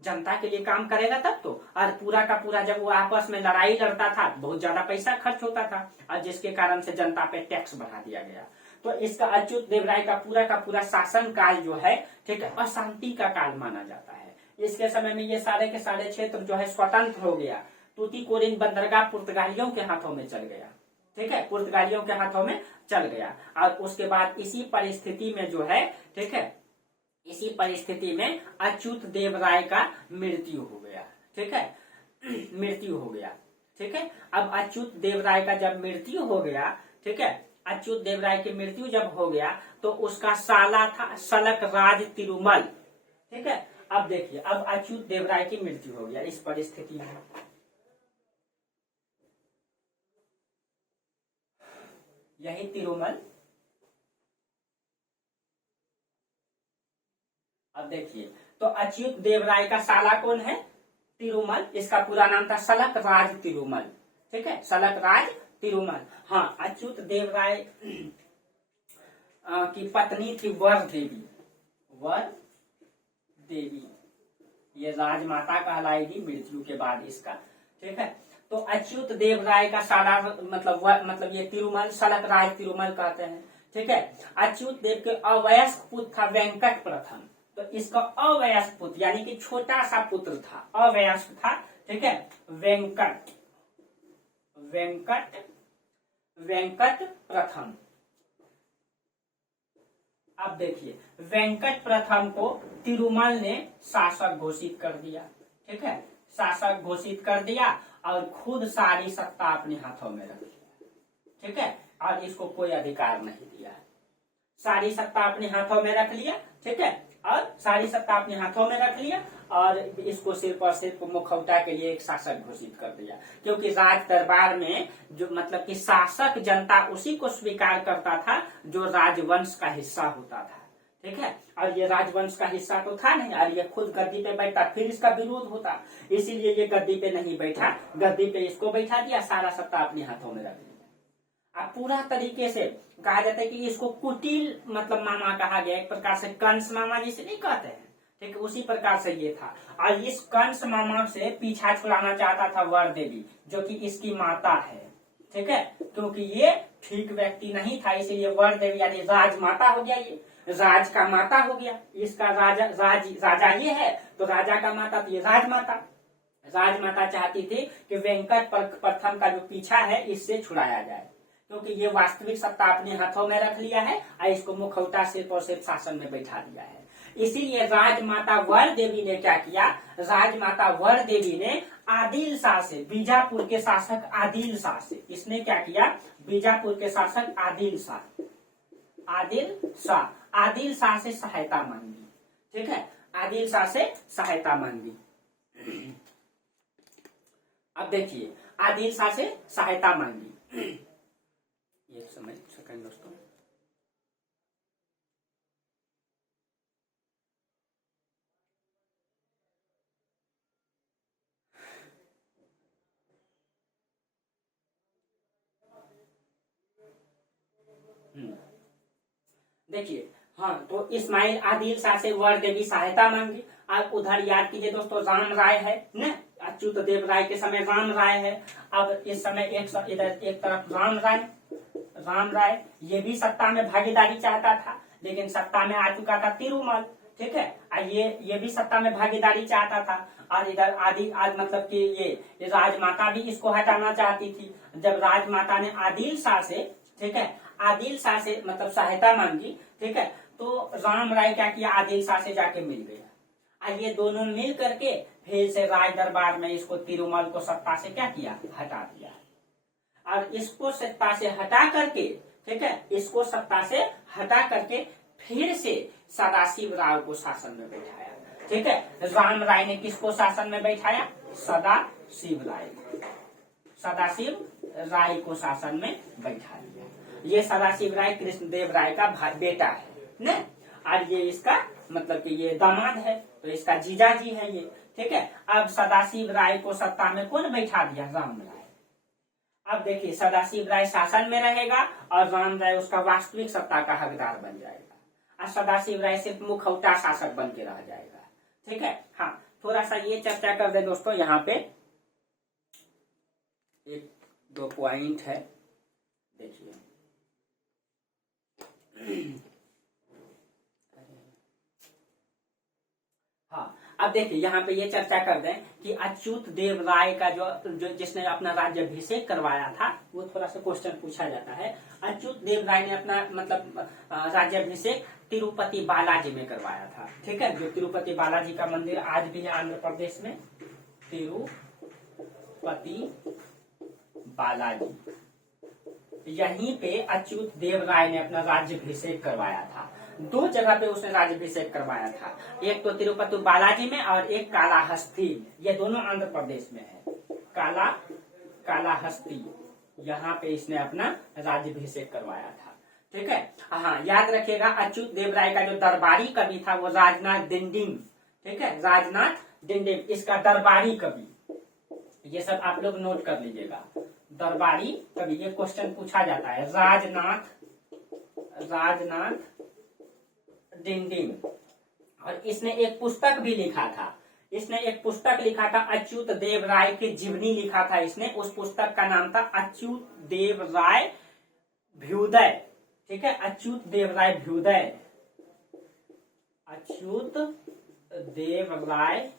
जनता के लिए काम करेगा तब तो। और पूरा का पूरा जब वो आपस में लड़ाई लड़ता था, बहुत ज्यादा पैसा खर्च होता था, और जिसके कारण से जनता पे टैक्स बढ़ा दिया गया। तो इसका अच्युत देव राय का पूरा शासन काल जो है, ठीक है, अशांति का काल माना जाता है। इसके समय में ये सारे के सारे क्षेत्र जो है स्वतंत्र हो गया। तूतीकोरिन बंदरगाह पुर्तगालियों के हाथों में चल गया, ठीक है, पुर्तगालियों के हाथों में चल गया। और उसके बाद इसी परिस्थिति में जो है, ठीक है, इसी परिस्थिति में अच्युत देव राय का मृत्यु हो गया, ठीक है, मृत्यु हो गया, ठीक है। अब अच्युत देव राय का जब मृत्यु हो गया, ठीक है, अच्युत देव राय की मृत्यु जब हो गया तो उसका साला था सलक राज तिरुमल, ठीक है। अब देखिए, अब अच्युत देव राय की मृत्यु हो गया इस परिस्थिति में, यही तिरुमल। अब देखिए, तो अच्युत देव राय का साला कौन है? तिरुमल। इसका पूरा नाम था सलक राज तिरुमल, ठीक है, सलक राज तिरुमल। हाँ, अच्युत देव राय की पत्नी थी वर देवी, वर देवी, ये राजमाता कहलाएगी मृत्यु के बाद इसका, ठीक है। तो अच्युत देव राय का साला मतलब ये तिरुमल, सलक राज तिरुमल कहते हैं, ठीक है। अच्युत देव के अवयस्क पुत्र था वेंकट प्रथम। तो इसका अवयस्क पुत्र यानी कि छोटा सा पुत्र था, अवयस्क था, ठीक है, वेंकट, वेंकट, वेंकट प्रथम। अब देखिए, वेंकट प्रथम को तिरुमल ने शासक घोषित कर दिया, ठीक है, शासक घोषित कर दिया और खुद सारी सत्ता अपने हाथों में रख लिया, ठीक है, और इसको कोई अधिकार नहीं दिया। सारी सत्ता अपने हाथों में रख लिया, ठीक है, और सारी सत्ता अपने हाथों में रख लिया और इसको सिर्फ और सिर्फ मुखौटा के लिए एक शासक घोषित कर दिया। क्योंकि राज दरबार में जो मतलब कि शासक जनता उसी को स्वीकार करता था जो राजवंश का हिस्सा होता था, ठीक है। और ये राजवंश का हिस्सा तो था नहीं, और ये खुद गद्दी पे बैठा, फिर इसका विरोध होता, इसीलिए ये गद्दी पे नहीं बैठा, गद्दी पे इसको बैठा दिया, सारा सत्ता अपने हाथों में रख लिया। अब पूरा तरीके से कहा जाता है कि इसको कुटिल मतलब मामा कहा गया, एक प्रकार से कंस मामा जिसे नहीं कहते हैं, ठीक है, उसी प्रकार से ये था। और इस कंस मामा से पीछा छुड़ाना चाहता था वर देवी, जो कि इसकी माता है, ठीक है, क्योंकि ये ठीक व्यक्ति नहीं था, इसीलिए वर देवी यानी राजमाता हो गया, ये राज का माता हो गया, इसका राजा ये है तो राजा का माता, तो ये राजमाता। राजमाता चाहती थी कि वेंकट प्रथम का जो पीछा है इससे छुड़ाया जाए, क्योंकि ये वास्तविक सत्ता अपने हाथों में रख लिया है और इसको मुखौटा सिर्फ और सिर्फ शासन में बैठा दिया है। इसीलिए राजमाता वर देवी ने क्या किया, राजमाता वर देवी ने आदिल शाह से, बीजापुर के शासक आदिल शाह से, इसने क्या किया, बीजापुर के शासक आदिल शाह, आदिल शाह से सहायता मांगी, ठीक है, आदिल शाह से सहायता मांगी। अब देखिए, आदिल शाह से सहायता मांगी, एक समय सेकंड दोस्तों, देखिए, हाँ, तो इस्माइल आदिल शाह से वर देवी सहायता मांगी। आप उधर याद कीजिए दोस्तों, राम राय है न, अच्युत देव राय के समय राम राय है। अब इस समय इधर एक तरफ राम राय ये भी सत्ता में भागीदारी चाहता था, लेकिन सत्ता में आ चुका था तिरुमल, ठीक है, ये भी सत्ता में भागीदारी चाहता था। और इधर मतलब कि ये राजमाता भी इसको हटाना चाहती थी। जब राजमाता ने आदिल शाह से, ठीक है, आदिल शाह से मतलब सहायता मांगी, ठीक है, तो राम राय क्या किया, आदिल शाह से जाके मिल गया और ये दोनों मिल करके फिर से राज दरबार में इसको तिरुमल को सत्ता से क्या किया, हटा दिया। और इसको सत्ता से हटा करके, ठीक है, इसको सत्ता से हटा करके फिर से सदाशिव राव को शासन में बैठाया, ठीक है। राम राय ने किसको शासन में बैठाया, सदाशिव राय को शासन में बैठा दिया। ये सदाशिव राय कृष्णदेव राय का बेटा है न, और ये इसका मतलब कि ये दामाद है, तो इसका जीजाजी है ये, ठीक है। अब सदाशिव राय को सत्ता में कौन बैठा दिया, राम राय। अब देखिए, सदाशिव राय शासन में रहेगा और राम राय उसका वास्तविक सत्ता का हकदार बन जाएगा और सदाशिव राय सिर्फ मुखौटा शासक बन के रह जाएगा, ठीक है। हाँ, थोड़ा सा ये चर्चा कर दे दोस्तों, यहाँ पे एक दो पॉइंट है, देखिए। हाँ, अब देखिए यहाँ पे ये चर्चा कर दें कि अच्युत देव राय का जो जिसने अपना राज्याभिषेक करवाया था, वो थोड़ा सा क्वेश्चन पूछा जाता है। अच्युत देव राय ने अपना मतलब राज्याभिषेक तिरुपति बालाजी में करवाया था, ठीक है। जो तिरुपति बालाजी का मंदिर आज भी है आंध्र प्रदेश में, तिरुपति बालाजी, यहीं पे अच्युत देव राय ने अपना राज्याभिषेक करवाया था। दो जगह पे उसने राज्याभिषेक करवाया था, एक तो तिरुपति बालाजी में और एक कालाहस्ती, ये दोनों आंध्र प्रदेश में है। कालाहस्ती, यहाँ पे इसने अपना राज्याभिषेक करवाया था, ठीक है। हाँ, याद रखिएगा अच्युत देव राय का जो दरबारी कवि था वो राजनाथ डिंडिम, ठीक है, राजनाथ डिंडिम इसका दरबारी कवि, ये सब आप लोग नोट कर लीजिएगा। दरबारी कवि, ये क्वेश्चन पूछा जाता है, राजनाथ डिंडिम। और इसने एक पुस्तक भी लिखा था, अच्युत देव राय की जीवनी लिखा था इसने। उस पुस्तक का नाम था अच्युत देव राय भ्युदय, ठीक है, अच्युत देव राय भ्युदय, अच्युत देव राय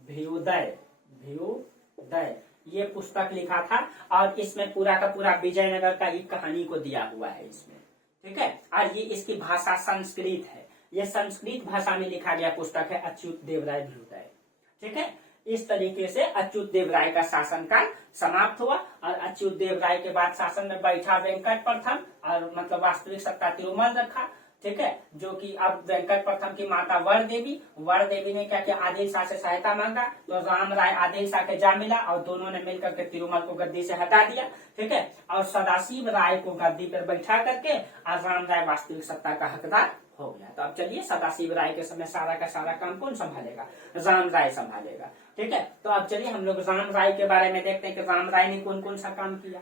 भ्युदय, ये पुस्तक लिखा था। और इसमें पूरा का पूरा विजयनगर का एक कहानी को दिया हुआ है इसमें, ठीक है। और ये इसकी भाषा संस्कृत है, ये संस्कृत भाषा में लिखा गया पुस्तक है अच्युत देव राय भ्युदय, ठीक है। इस तरीके से अच्युत देव राय का शासनकाल समाप्त हुआ और अच्युत देव राय के बाद शासन में बैठा वेंकट प्रथम, और मतलब वास्तविक सत्ता तिरुमल रखा, ठीक है। जो कि अब वेंकट प्रथम की माता वर देवी ने क्या किया, आदिल शाह से सहायता मांगा, तो राम राय आदिल शाह के जा मिला और दोनों ने मिलकर के तिरुमल को गद्दी से हटा दिया, ठीक है। और सदाशिव राय को गद्दी पर बैठा करके और राम राय वास्तविक सत्ता का हकदार हो गया। तो अब चलिए, सदाशिव राय के समय सारा का सारा काम कौन संभालेगा, राम राय संभालेगा, ठीक है। तो अब चलिए हम लोग राम राय के बारे में देखते हैं कि राम राय ने कौन कौन सा काम किया।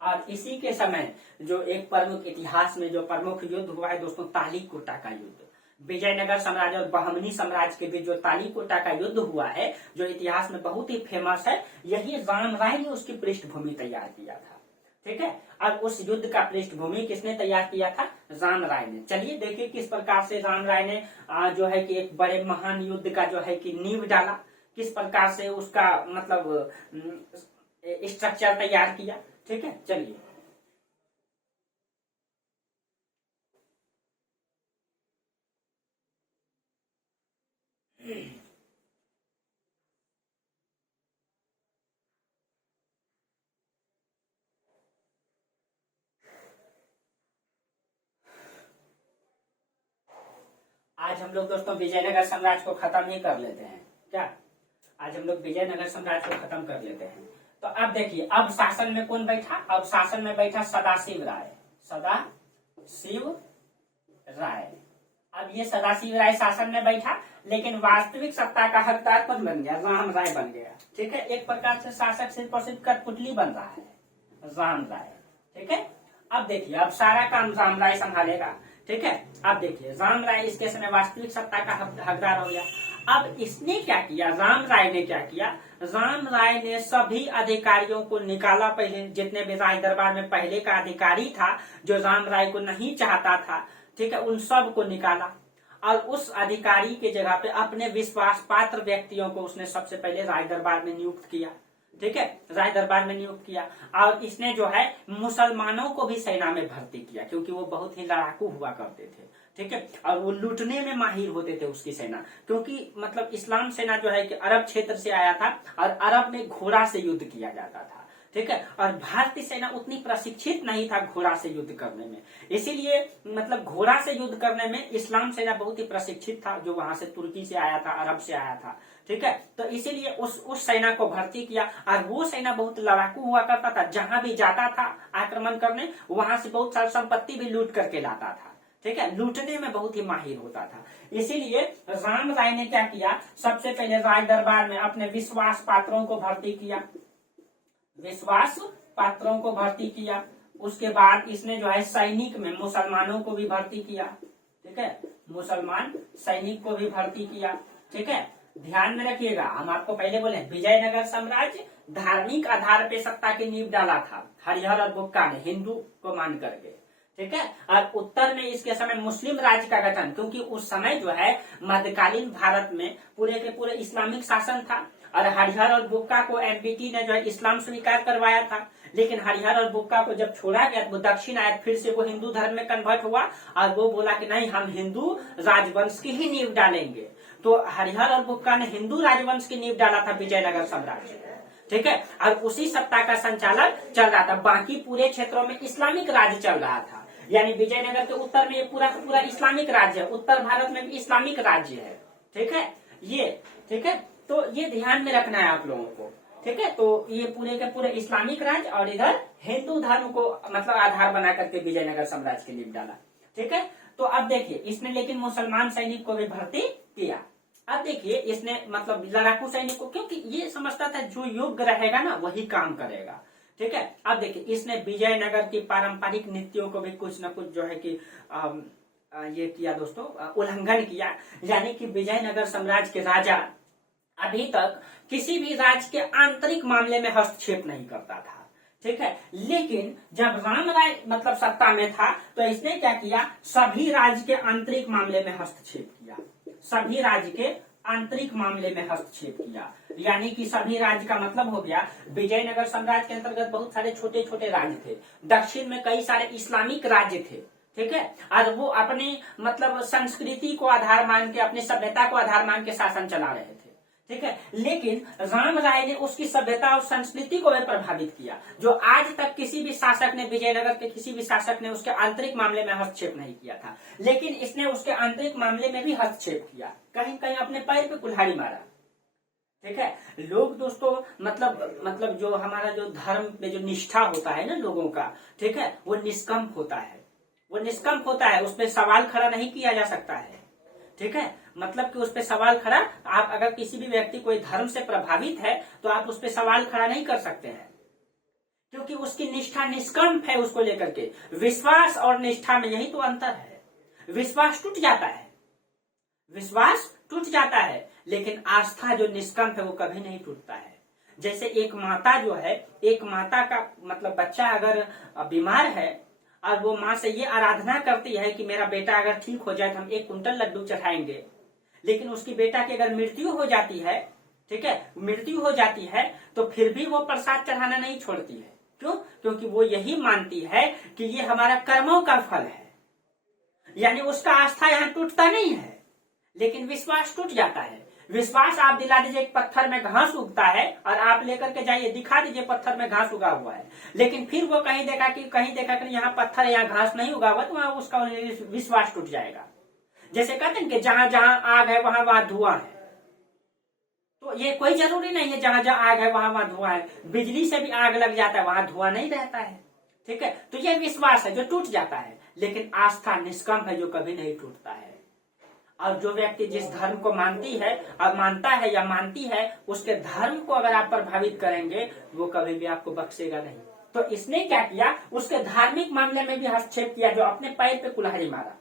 और इसी के समय जो एक प्रमुख इतिहास में जो प्रमुख युद्ध हुआ है दोस्तों, तालीकोटा का युद्ध, विजयनगर साम्राज्य और बहमनी साम्राज्य के बीच जो तालीकोटा का युद्ध हुआ है, जो इतिहास में बहुत ही फेमस है, यही राम राय ने उसकी पृष्ठभूमि तैयार किया था, ठीक है। और उस युद्ध का पृष्ठभूमि किसने तैयार किया था, राम राय ने। चलिए देखिए किस प्रकार से राम राय ने जो है कि एक बड़े महान युद्ध का जो है कि नींव डाला, किस प्रकार से उसका मतलब स्ट्रक्चर तैयार किया, ठीक है। चलिए आज हम लोग दोस्तों विजयनगर साम्राज्य को खत्म ही कर लेते हैं क्या, आज हम लोग विजयनगर साम्राज्य को खत्म कर लेते हैं। तो अब देखिए, अब शासन में कौन बैठा, अब शासन में बैठा सदाशिव राय। अब ये सदाशिव राय शासन में बैठा, लेकिन वास्तविक सत्ता का हकदार कौन बन गया, राम राय बन गया, ठीक है। एक प्रकार से शासक सिर्फ और सिर्फ कठपुतली बन रहा है, राम राय, ठीक है। अब देखिए, अब सारा काम राम राय संभालेगा, ठीक है। अब देखिए, राम राय इसके समय वास्तविक सत्ता का हकदार हो गया। अब इसने क्या किया, राम राय ने क्या किया, राम राय ने सभी अधिकारियों को निकाला, पहले जितने भी राज दरबार में पहले का अधिकारी था जो राम राय को नहीं चाहता था, ठीक है, उन सब को निकाला। और उस अधिकारी के जगह पे अपने विश्वास पात्र व्यक्तियों को उसने सबसे पहले राज दरबार में नियुक्त किया, ठीक है, राज दरबार में नियुक्त किया। और इसने जो है मुसलमानों को भी सेना में भर्ती किया, क्योंकि वो बहुत ही लड़ाकू हुआ करते थे, ठीक है। और वो लूटने में माहिर होते थे उसकी सेना, क्योंकि मतलब इस्लाम सेना जो है कि अरब क्षेत्र से आया था और अरब में घोड़ा से युद्ध किया जाता था, ठीक है। और भारतीय सेना उतनी प्रशिक्षित नहीं था घोड़ा से युद्ध करने में, इसीलिए मतलब घोड़ा से युद्ध करने में इस्लाम सेना बहुत ही प्रशिक्षित था, जो वहां से तुर्की से आया था, अरब से आया था, ठीक है। तो इसीलिए उस सेना को भर्ती किया। और वो सेना बहुत लड़ाकू हुआ करता था, जहां भी जाता था आक्रमण करने, वहां से बहुत सारी संपत्ति भी लूट करके लाता था, ठीक है, लूटने में बहुत ही माहिर होता था। इसीलिए राम राय ने क्या किया, सबसे पहले राज दरबार में अपने विश्वास पात्रों को भर्ती किया, उसके बाद इसने जो है सैनिक में मुसलमानों को भी भर्ती किया, ठीक है, मुसलमान सैनिक को भी भर्ती किया, ठीक है। ध्यान में रखिएगा, हम आपको पहले बोले विजयनगर साम्राज्य धार्मिक आधार पे सत्ता की नींव डाला था हरिहर और बुक्का ने, हिंदू को मान करके, ठीक है। और उत्तर में इसके समय मुस्लिम राज्य का गठन, क्योंकि उस समय जो है मध्यकालीन भारत में पूरे के पूरे इस्लामिक शासन था और हरिहर और बुक्का को एमबीटी ने जो है इस्लाम स्वीकार करवाया था। लेकिन हरिहर और बुक्का को जब छोड़ा गया, वो दक्षिण आया, फिर से वो हिंदू धर्म में कन्वर्ट हुआ और वो बोला कि नहीं, हम हिंदू राजवंश की ही नींव डालेंगे। तो हरिहर और बुक्का ने हिंदू राजवंश की नींव डाला था विजयनगर साम्राज्य, ठीक है। और उसी सत्ता का संचालन चल रहा था, बाकी पूरे क्षेत्रों में इस्लामिक राज्य चल रहा था। यानी विजयनगर के उत्तर में ये पूरा पूरा इस्लामिक राज्य है, उत्तर भारत में भी इस्लामिक राज्य है, ठीक है ये, ठीक है। तो ये ध्यान में रखना है आप लोगों को, ठीक है। तो ये पूरे के पूरे इस्लामिक राज्य और इधर हिंदू धर्म को मतलब आधार बना करके विजयनगर साम्राज्य की नींव डाला, ठीक है। तो अब देखिए इसने लेकिन मुसलमान सैनिक को भी भर्ती किया। अब देखिए इसने मतलब लड़ाकू सैनिक को, क्योंकि ये समझता था जो योग्य रहेगा ना वही काम करेगा, ठीक है। अब देखिए इसने विजयनगर की पारंपरिक नीतियों को भी कुछ न कुछ जो है कि ये किया दोस्तों, उल्लंघन किया। यानी कि विजयनगर साम्राज्य के राजा अभी तक किसी भी राज्य के आंतरिक मामले में हस्तक्षेप नहीं करता था, ठीक है। लेकिन जब राम राय मतलब सत्ता में था तो इसने क्या किया, सभी राज्य के आंतरिक मामले में हस्तक्षेप किया, सभी राज्य के आंतरिक मामले में हस्तक्षेप किया। यानी कि सभी राज्य का मतलब हो गया, विजयनगर साम्राज्य के अंतर्गत बहुत सारे छोटे छोटे राज्य थे, दक्षिण में कई सारे इस्लामिक राज्य थे, ठीक है। और वो अपनी मतलब संस्कृति को आधार मान के, अपनी सभ्यता को आधार मान के शासन चला रहे थे, ठीक है। लेकिन राम राय ने उसकी सभ्यता और संस्कृति को भी प्रभावित किया, जो आज तक किसी भी शासक ने, विजयनगर के किसी भी शासक ने उसके आंतरिक मामले में हस्तक्षेप नहीं किया था। लेकिन इसने उसके आंतरिक मामले में भी हस्तक्षेप किया, कहीं कहीं अपने पैर पे कुल्हाड़ी मारा, ठीक है। लोग दोस्तों मतलब जो हमारा जो धर्म में जो निष्ठा होता है ना लोगों का, ठीक है, वो निष्कंप होता है, वो निष्कंप होता है, उसमें सवाल खड़ा नहीं किया जा सकता है, ठीक है। मतलब कि उस पर सवाल खड़ा, आप अगर किसी भी व्यक्ति कोई धर्म से प्रभावित है तो आप उस पर सवाल खड़ा नहीं कर सकते हैं, क्योंकि उसकी निष्ठा निष्कंप है उसको लेकर के। विश्वास और निष्ठा में यही तो अंतर है, विश्वास टूट जाता है, विश्वास टूट जाता है, लेकिन आस्था जो निष्कंप है वो कभी नहीं टूटता है। जैसे एक माता जो है, एक माता का मतलब बच्चा अगर बीमार है और वो माँ से ये आराधना करती है कि मेरा बेटा अगर ठीक हो जाए तो हम 1 कुंटल लड्डू चढ़ाएंगे, लेकिन उसकी बेटा की अगर मृत्यु हो जाती है, ठीक है, मृत्यु हो जाती है, तो फिर भी वो प्रसाद चढ़ाना नहीं छोड़ती है। क्यों? क्योंकि वो यही मानती है कि ये हमारा कर्मों का फल है। यानी उसका आस्था यहाँ टूटता नहीं है, लेकिन विश्वास टूट जाता है। विश्वास आप दिला दीजिए, एक पत्थर में घास उगता है और आप लेकर के जाइए दिखा दीजिए पत्थर में घास उगा हुआ है, लेकिन फिर वो कहीं देखा कि यहाँ पत्थर यहाँ घास नहीं उगा हुआ, तो वहां उसका विश्वास टूट जाएगा। जैसे कहते हैं कि जहां जहां आग है वहां वहां धुआं है, तो ये कोई जरूरी नहीं है जहां जहां आग है वहां वहां धुआं है। बिजली से भी आग लग जाता है, वहां धुआं नहीं रहता है, ठीक है। तो ये विश्वास है जो टूट जाता है, लेकिन आस्था निष्कंप है जो कभी नहीं टूटता है। और जो व्यक्ति जिस धर्म को मानती है और मानता है या मानती है, उसके धर्म को अगर आप प्रभावित करेंगे वो कभी भी आपको बख्शेगा नहीं। तो इसने क्या किया, उसके धार्मिक मामले में भी हस्तक्षेप किया, जो अपने पैर पे कुल्हाड़ी मारा,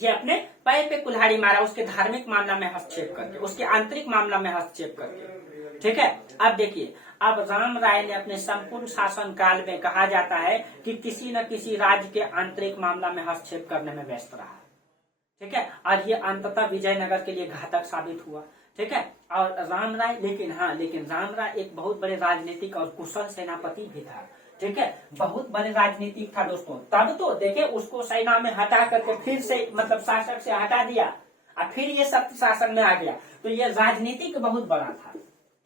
ये अपने पैर पे कुल्हाड़ी मारा, उसके धार्मिक मामला में हस्तक्षेप करके, उसके आंतरिक मामला में हस्तक्षेप करके, ठीक है। अब देखिए, अब राम राय ने अपने संपूर्ण शासन काल में कहा जाता है कि किसी न किसी राज्य के आंतरिक मामला में हस्तक्षेप करने में व्यस्त रहा, ठीक है। और ये अंततः विजयनगर के लिए घातक साबित हुआ, ठीक है। और राम राय लेकिन राम राय एक बहुत बड़े राजनीतिक और कुशल सेनापति भी था, ठीक है, बहुत बड़े राजनीतिक था दोस्तों। तब तो देखिए उसको सेना में हटा करके फिर से मतलब शासक से हटा दिया और फिर ये सत्य शासन में आ गया, तो ये राजनीतिक बहुत बड़ा था,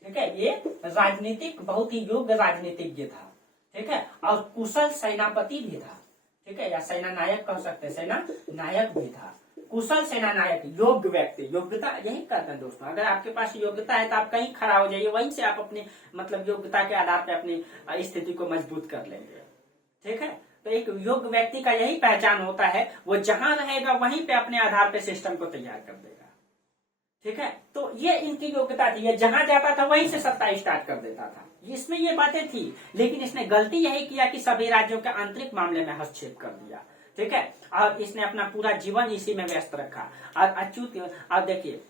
ठीक है, ये राजनीतिक बहुत ही योग्य राजनीतिज्ञ था, ठीक है, और कुशल सेनापति भी था, ठीक है, या सेना नायक कह सकते, सेना नायक भी था, कुशल सेना नायक, योग्य व्यक्ति। योग्यता यही कहते हैं दोस्तों, अगर आपके पास योग्यता है तो आप कहीं खड़ा हो जाइए, वहीं से आप अपनी मतलब योग्यता के आधार पर अपनी स्थिति को मजबूत कर लेंगे, ठीक है। तो एक योग्य व्यक्ति का यही पहचान होता है, वो जहां रहेगा वहीं पे अपने आधार पे सिस्टम को तैयार कर देगा, ठीक है। तो ये इनकी योग्यता थी, ये जहां जाता था वहीं से सत्ता स्टार्ट कर देता था, इसमें ये बातें थी। लेकिन इसने गलती यही किया कि सभी राज्यों के आंतरिक मामले में हस्तक्षेप कर दिया, ठीक है, और इसने अपना पूरा जीवन इसी में व्यस्त रखा। और अच्युत, अब देखिए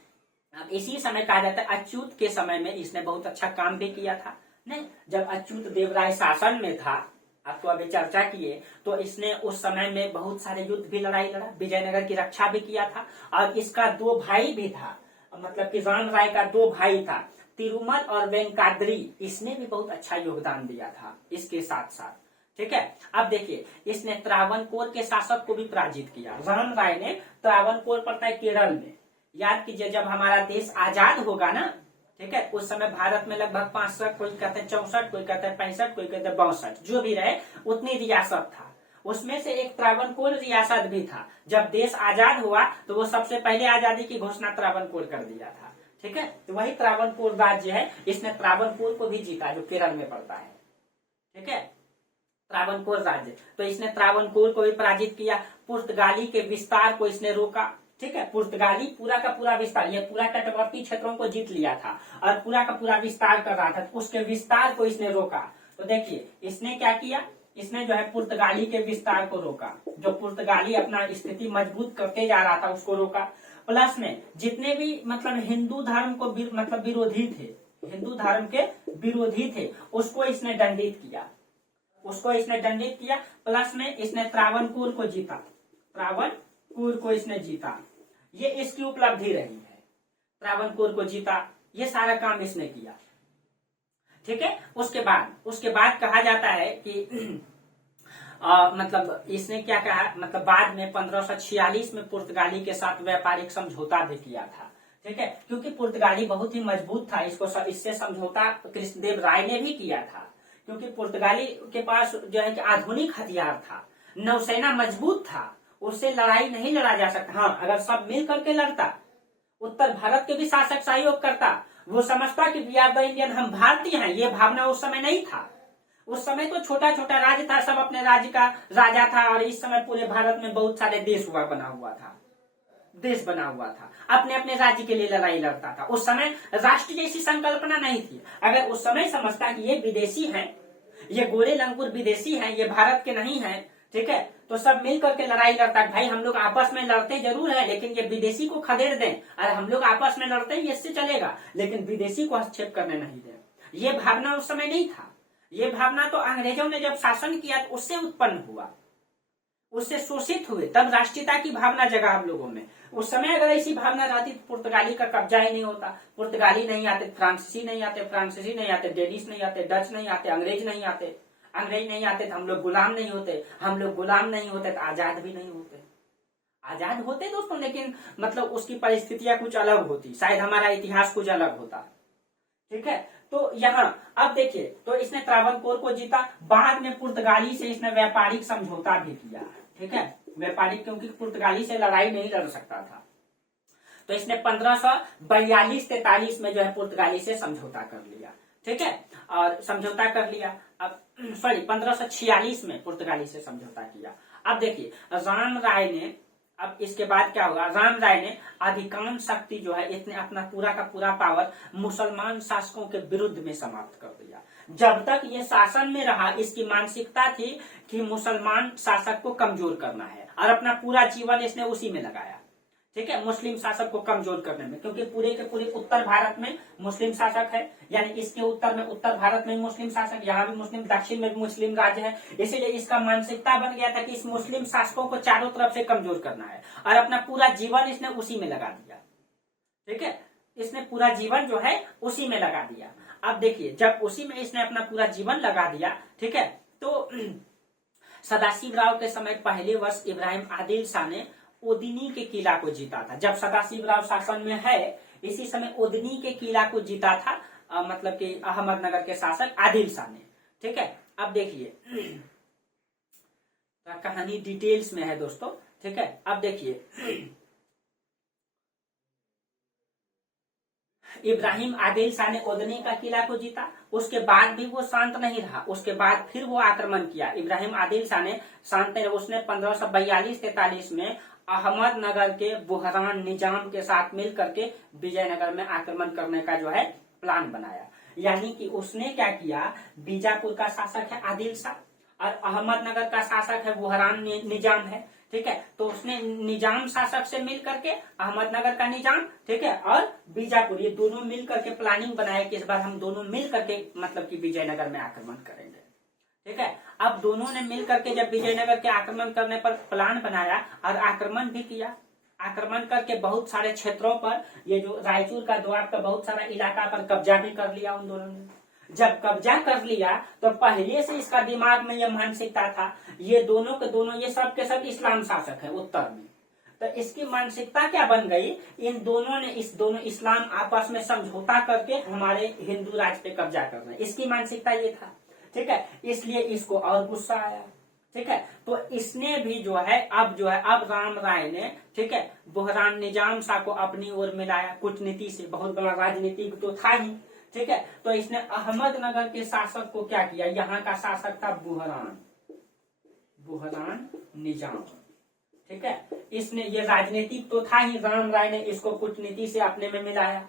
अब इसी समय कहा जाता है अच्युत के समय में इसने बहुत अच्छा काम भी किया था। नहीं, जब अच्युत देवराय शासन में था, आपको अभी चर्चा किए, तो इसने उस समय में बहुत सारे युद्ध भी लड़ा, विजयनगर की रक्षा भी किया था। और इसका 2 भाई भी था, मतलब कि राम राय का 2 भाई था, तिरुमल और वेंकाद्री, इसने भी बहुत अच्छा योगदान दिया था इसके साथ साथ। ठीक है, अब देखिए इसने त्रावणकोर के शासक को भी पराजित किया। राम राय ने त्रावणकोर पड़ता है केरल में। याद कीजिए जब हमारा देश आजाद होगा ना, ठीक है, उस समय भारत में लगभग 65, कोई कहते हैं 64, कोई कहते हैं 65, कोई कहते हैं 62, जो भी रहे उतनी रियासत था। उसमें से एक त्रावणकोर रियासत भी था। जब देश आजाद हुआ तो वो सबसे पहले आजादी की घोषणा त्रावणकोर कर दिया था। ठीक है, तो वही त्रावणकोर राज्य है, इसने त्रावणकोर को भी जीता जो केरल में पड़ता है। ठीक है, त्रावणकोर राज्य, तो इसने त्रावणकोर को भी पराजित किया। पुर्तगाली के विस्तार को इसने रोका। ठीक है, पुर्तगाली पूरा का पूरा विस्तार, ये पूरा तटवर्ती क्षेत्रों को जीत लिया था और पूरा का पूरा विस्तार कर रहा था, तो उसके विस्तार को इसने रोका। तो देखिए इसने क्या किया, इसने जो है पुर्तगाली के विस्तार को रोका। जो पुर्तगाली अपना स्थिति मजबूत करते जा रहा था उसको रोका। प्लस में जितने भी मतलब हिंदू धर्म को मतलब विरोधी थे, हिंदू धर्म के विरोधी थे, उसको इसने दंडित किया, उसको इसने दंडित किया। प्लस में इसने त्रावणकोर को जीता, त्रावणकोर को इसने जीता, ये इसकी उपलब्धि रही है। त्रावणकोर को जीता, ये सारा काम इसने किया। ठीक है, उसके बाद कहा जाता है कि मतलब इसने क्या कहा, मतलब बाद में 1546 में पुर्तगाली के साथ व्यापारिक समझौता भी किया था। ठीक है, क्योंकि पुर्तगाली बहुत ही मजबूत था, इससे समझौता कृष्णदेव राय ने भी किया था, क्योंकि पुर्तगाली के पास जो है कि आधुनिक हथियार था, नौसेना मजबूत था, उससे लड़ाई नहीं लड़ा जा सकता। हाँ, अगर सब मिल करके लड़ता, उत्तर भारत के भी शासक सहयोग करता, वो समझता कि वी आर द इंडियन, हम भारतीय हैं, ये भावना उस समय नहीं था। उस समय तो छोटा छोटा राज्य था, सब अपने राज्य का राजा था, और इस समय पूरे भारत में बहुत सारे देश बना हुआ था, अपने अपने राज्य के लिए लड़ाई लड़ता था। उस समय राष्ट्र जैसी संकल्पना नहीं थी। अगर उस समय समझता कि ये विदेशी हैं, ये गोरे लंगूर विदेशी हैं, ये भारत के नहीं हैं, ठीक है, तो सब मिल करके लड़ाई लड़ता है। भाई हम लोग आपस में लड़ते जरूर है, लेकिन ये विदेशी को खदेड़ दें, और हम लोग आपस में लड़ते हैं, इससे चलेगा, लेकिन विदेशी को हस्तक्षेप करने नहीं दें। ये भावना उस समय नहीं था। ये भावना तो अंग्रेजों ने जब शासन किया तो उससे उत्पन्न हुआ, उससे शोषित हुए, तब राष्ट्रीयता की भावना जगा हम लोगों में। उस समय अगर ऐसी भावना रहती तो पुर्तगाली का कब्जा ही नहीं होता। पुर्तगाली नहीं आते, फ्रांसीसी नहीं आते, डेनिश नहीं आते, डच नहीं आते, अंग्रेज नहीं आते तो हम लोग गुलाम नहीं होते, हम लोग गुलाम नहीं होते तो आजाद भी नहीं होते। आजाद होते दोस्तों, लेकिन मतलब उसकी परिस्थितियां कुछ अलग होती, शायद हमारा इतिहास कुछ अलग होता। ठीक है, तो यहाँ अब देखिए, तो इसने त्रावणकोर को जीता। बाद में पुर्तगाली से इसने व्यापारिक समझौता भी किया। ठीक है, व्यापारिक, क्योंकि पुर्तगाली से लड़ाई नहीं लड़ सकता था, तो इसने 1542-43 में जो है पुर्तगाली से समझौता कर लिया। ठीक है, और समझौता कर लिया। अब 1546 में पुर्तगाली से समझौता किया। अब देखिए राम राय ने, अब इसके बाद क्या होगा, राम राय ने अधिकांश शक्ति जो है इसने अपना पूरा का पूरा पावर मुसलमान शासकों के विरुद्ध में समाप्त कर दिया। जब तक ये शासन में रहा, इसकी मानसिकता थी कि मुसलमान शासक को कमजोर करना है, और अपना पूरा जीवन इसने उसी में लगाया। ठीक है, मुस्लिम शासक को कमजोर करने में, क्योंकि पूरे के पूरे उत्तर भारत में मुस्लिम शासक है, यानी इसके उत्तर में, उत्तर भारत में मुस्लिम शासक, यहाँ भी मुस्लिम, दक्षिण में भी मुस्लिम राज्य है, इसीलिए इसका मानसिकता बन गया था कि इस मुस्लिम शासकों को चारों तरफ से कमजोर करना है, और अपना पूरा जीवन इसने उसी में लगा दिया। ठीक है, इसने पूरा जीवन जो है उसी में लगा दिया। अब देखिए जब उसी में इसने अपना पूरा जीवन लगा दिया, ठीक है, तो सदाशिवराव के समय पहले वर्ष इब्राहिम आदिल शाह ने ओदिनी के किला को जीता था। जब सदाशिवराव शासन में है, इसी समय ओदिनी के किला को जीता था, मतलब कि अहमदनगर के शासक आदिल शाह ने। ठीक है, अब देखिए कहानी डिटेल्स में है दोस्तों। ठीक है, अब देखिए इब्राहिम आदिल शाह ने ओदनी का किला को जीता। उसके बाद भी वो शांत नहीं रहा, उसके बाद फिर वो आक्रमण किया। इब्राहिम आदिल शाह ने शांत नहीं, उसने 1542-43 में अहमदनगर के बुहरान निजाम के साथ मिल करके विजयनगर में आक्रमण करने का जो है प्लान बनाया। यानी कि उसने क्या किया, बीजापुर का शासक है आदिल शाह और अहमदनगर का शासक है बुहरान निजाम है। ठीक है। तो उसने निजाम शासक से मिल करके, अहमदनगर का निजाम, ठीक है, और बीजापुर, ये दोनों मिल करके प्लानिंग बनाया कि इस बार हम दोनों मिल करके मतलब कि विजयनगर में आक्रमण करेंगे, ठीक है। अब दोनों ने मिल करके जब विजयनगर के आक्रमण करने पर प्लान बनाया और आक्रमण भी किया, आक्रमण करके बहुत सारे क्षेत्रों पर, ये जो रायचूर का द्वार का बहुत सारा इलाका पर कब्जा भी कर लिया उन दोनों ने। जब कब्जा कर लिया तो पहले से इसका दिमाग में यह मानसिकता था, ये दोनों के दोनों, ये सब के सब इस्लाम शासक है उत्तर में। तो इसकी मानसिकता क्या बन गई, इन दोनों ने, इस दोनों इस्लाम आपस में समझौता करके हमारे हिंदू राज्य पे कब्जा करना है, इसकी मानसिकता ये था, ठीक है। इसलिए इसको और गुस्सा आया, ठीक है। तो इसने भी जो है अब राम राय ने, ठीक है, बुहरान निजाम शाह को अपनी ओर मिलाया कूटनीति से, बहुत बड़ा राजनीतिक तो था ही, ठीक है। तो इसने अहमदनगर के शासक को क्या किया, यहाँ का शासक था बुहरान निजाम, ठीक है। इसने, ये राजनीतिक तो था ही, राम राय ने इसको कूटनीति से अपने में मिलाया।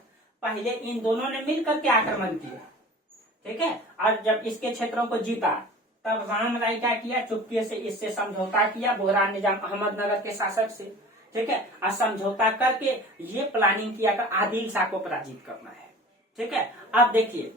पहले इन दोनों ने मिलकर के आक्रमण किया, ठीक है, और जब इसके क्षेत्रों को जीता तब राम राय क्या किया, चुपके से इससे समझौता किया, बुहरान निजाम अहमदनगर के शासक से, ठीक है, और समझौता करके ये प्लानिंग किया कि आदिल शाह को पराजित करना है, ठीक है। अब देखिए,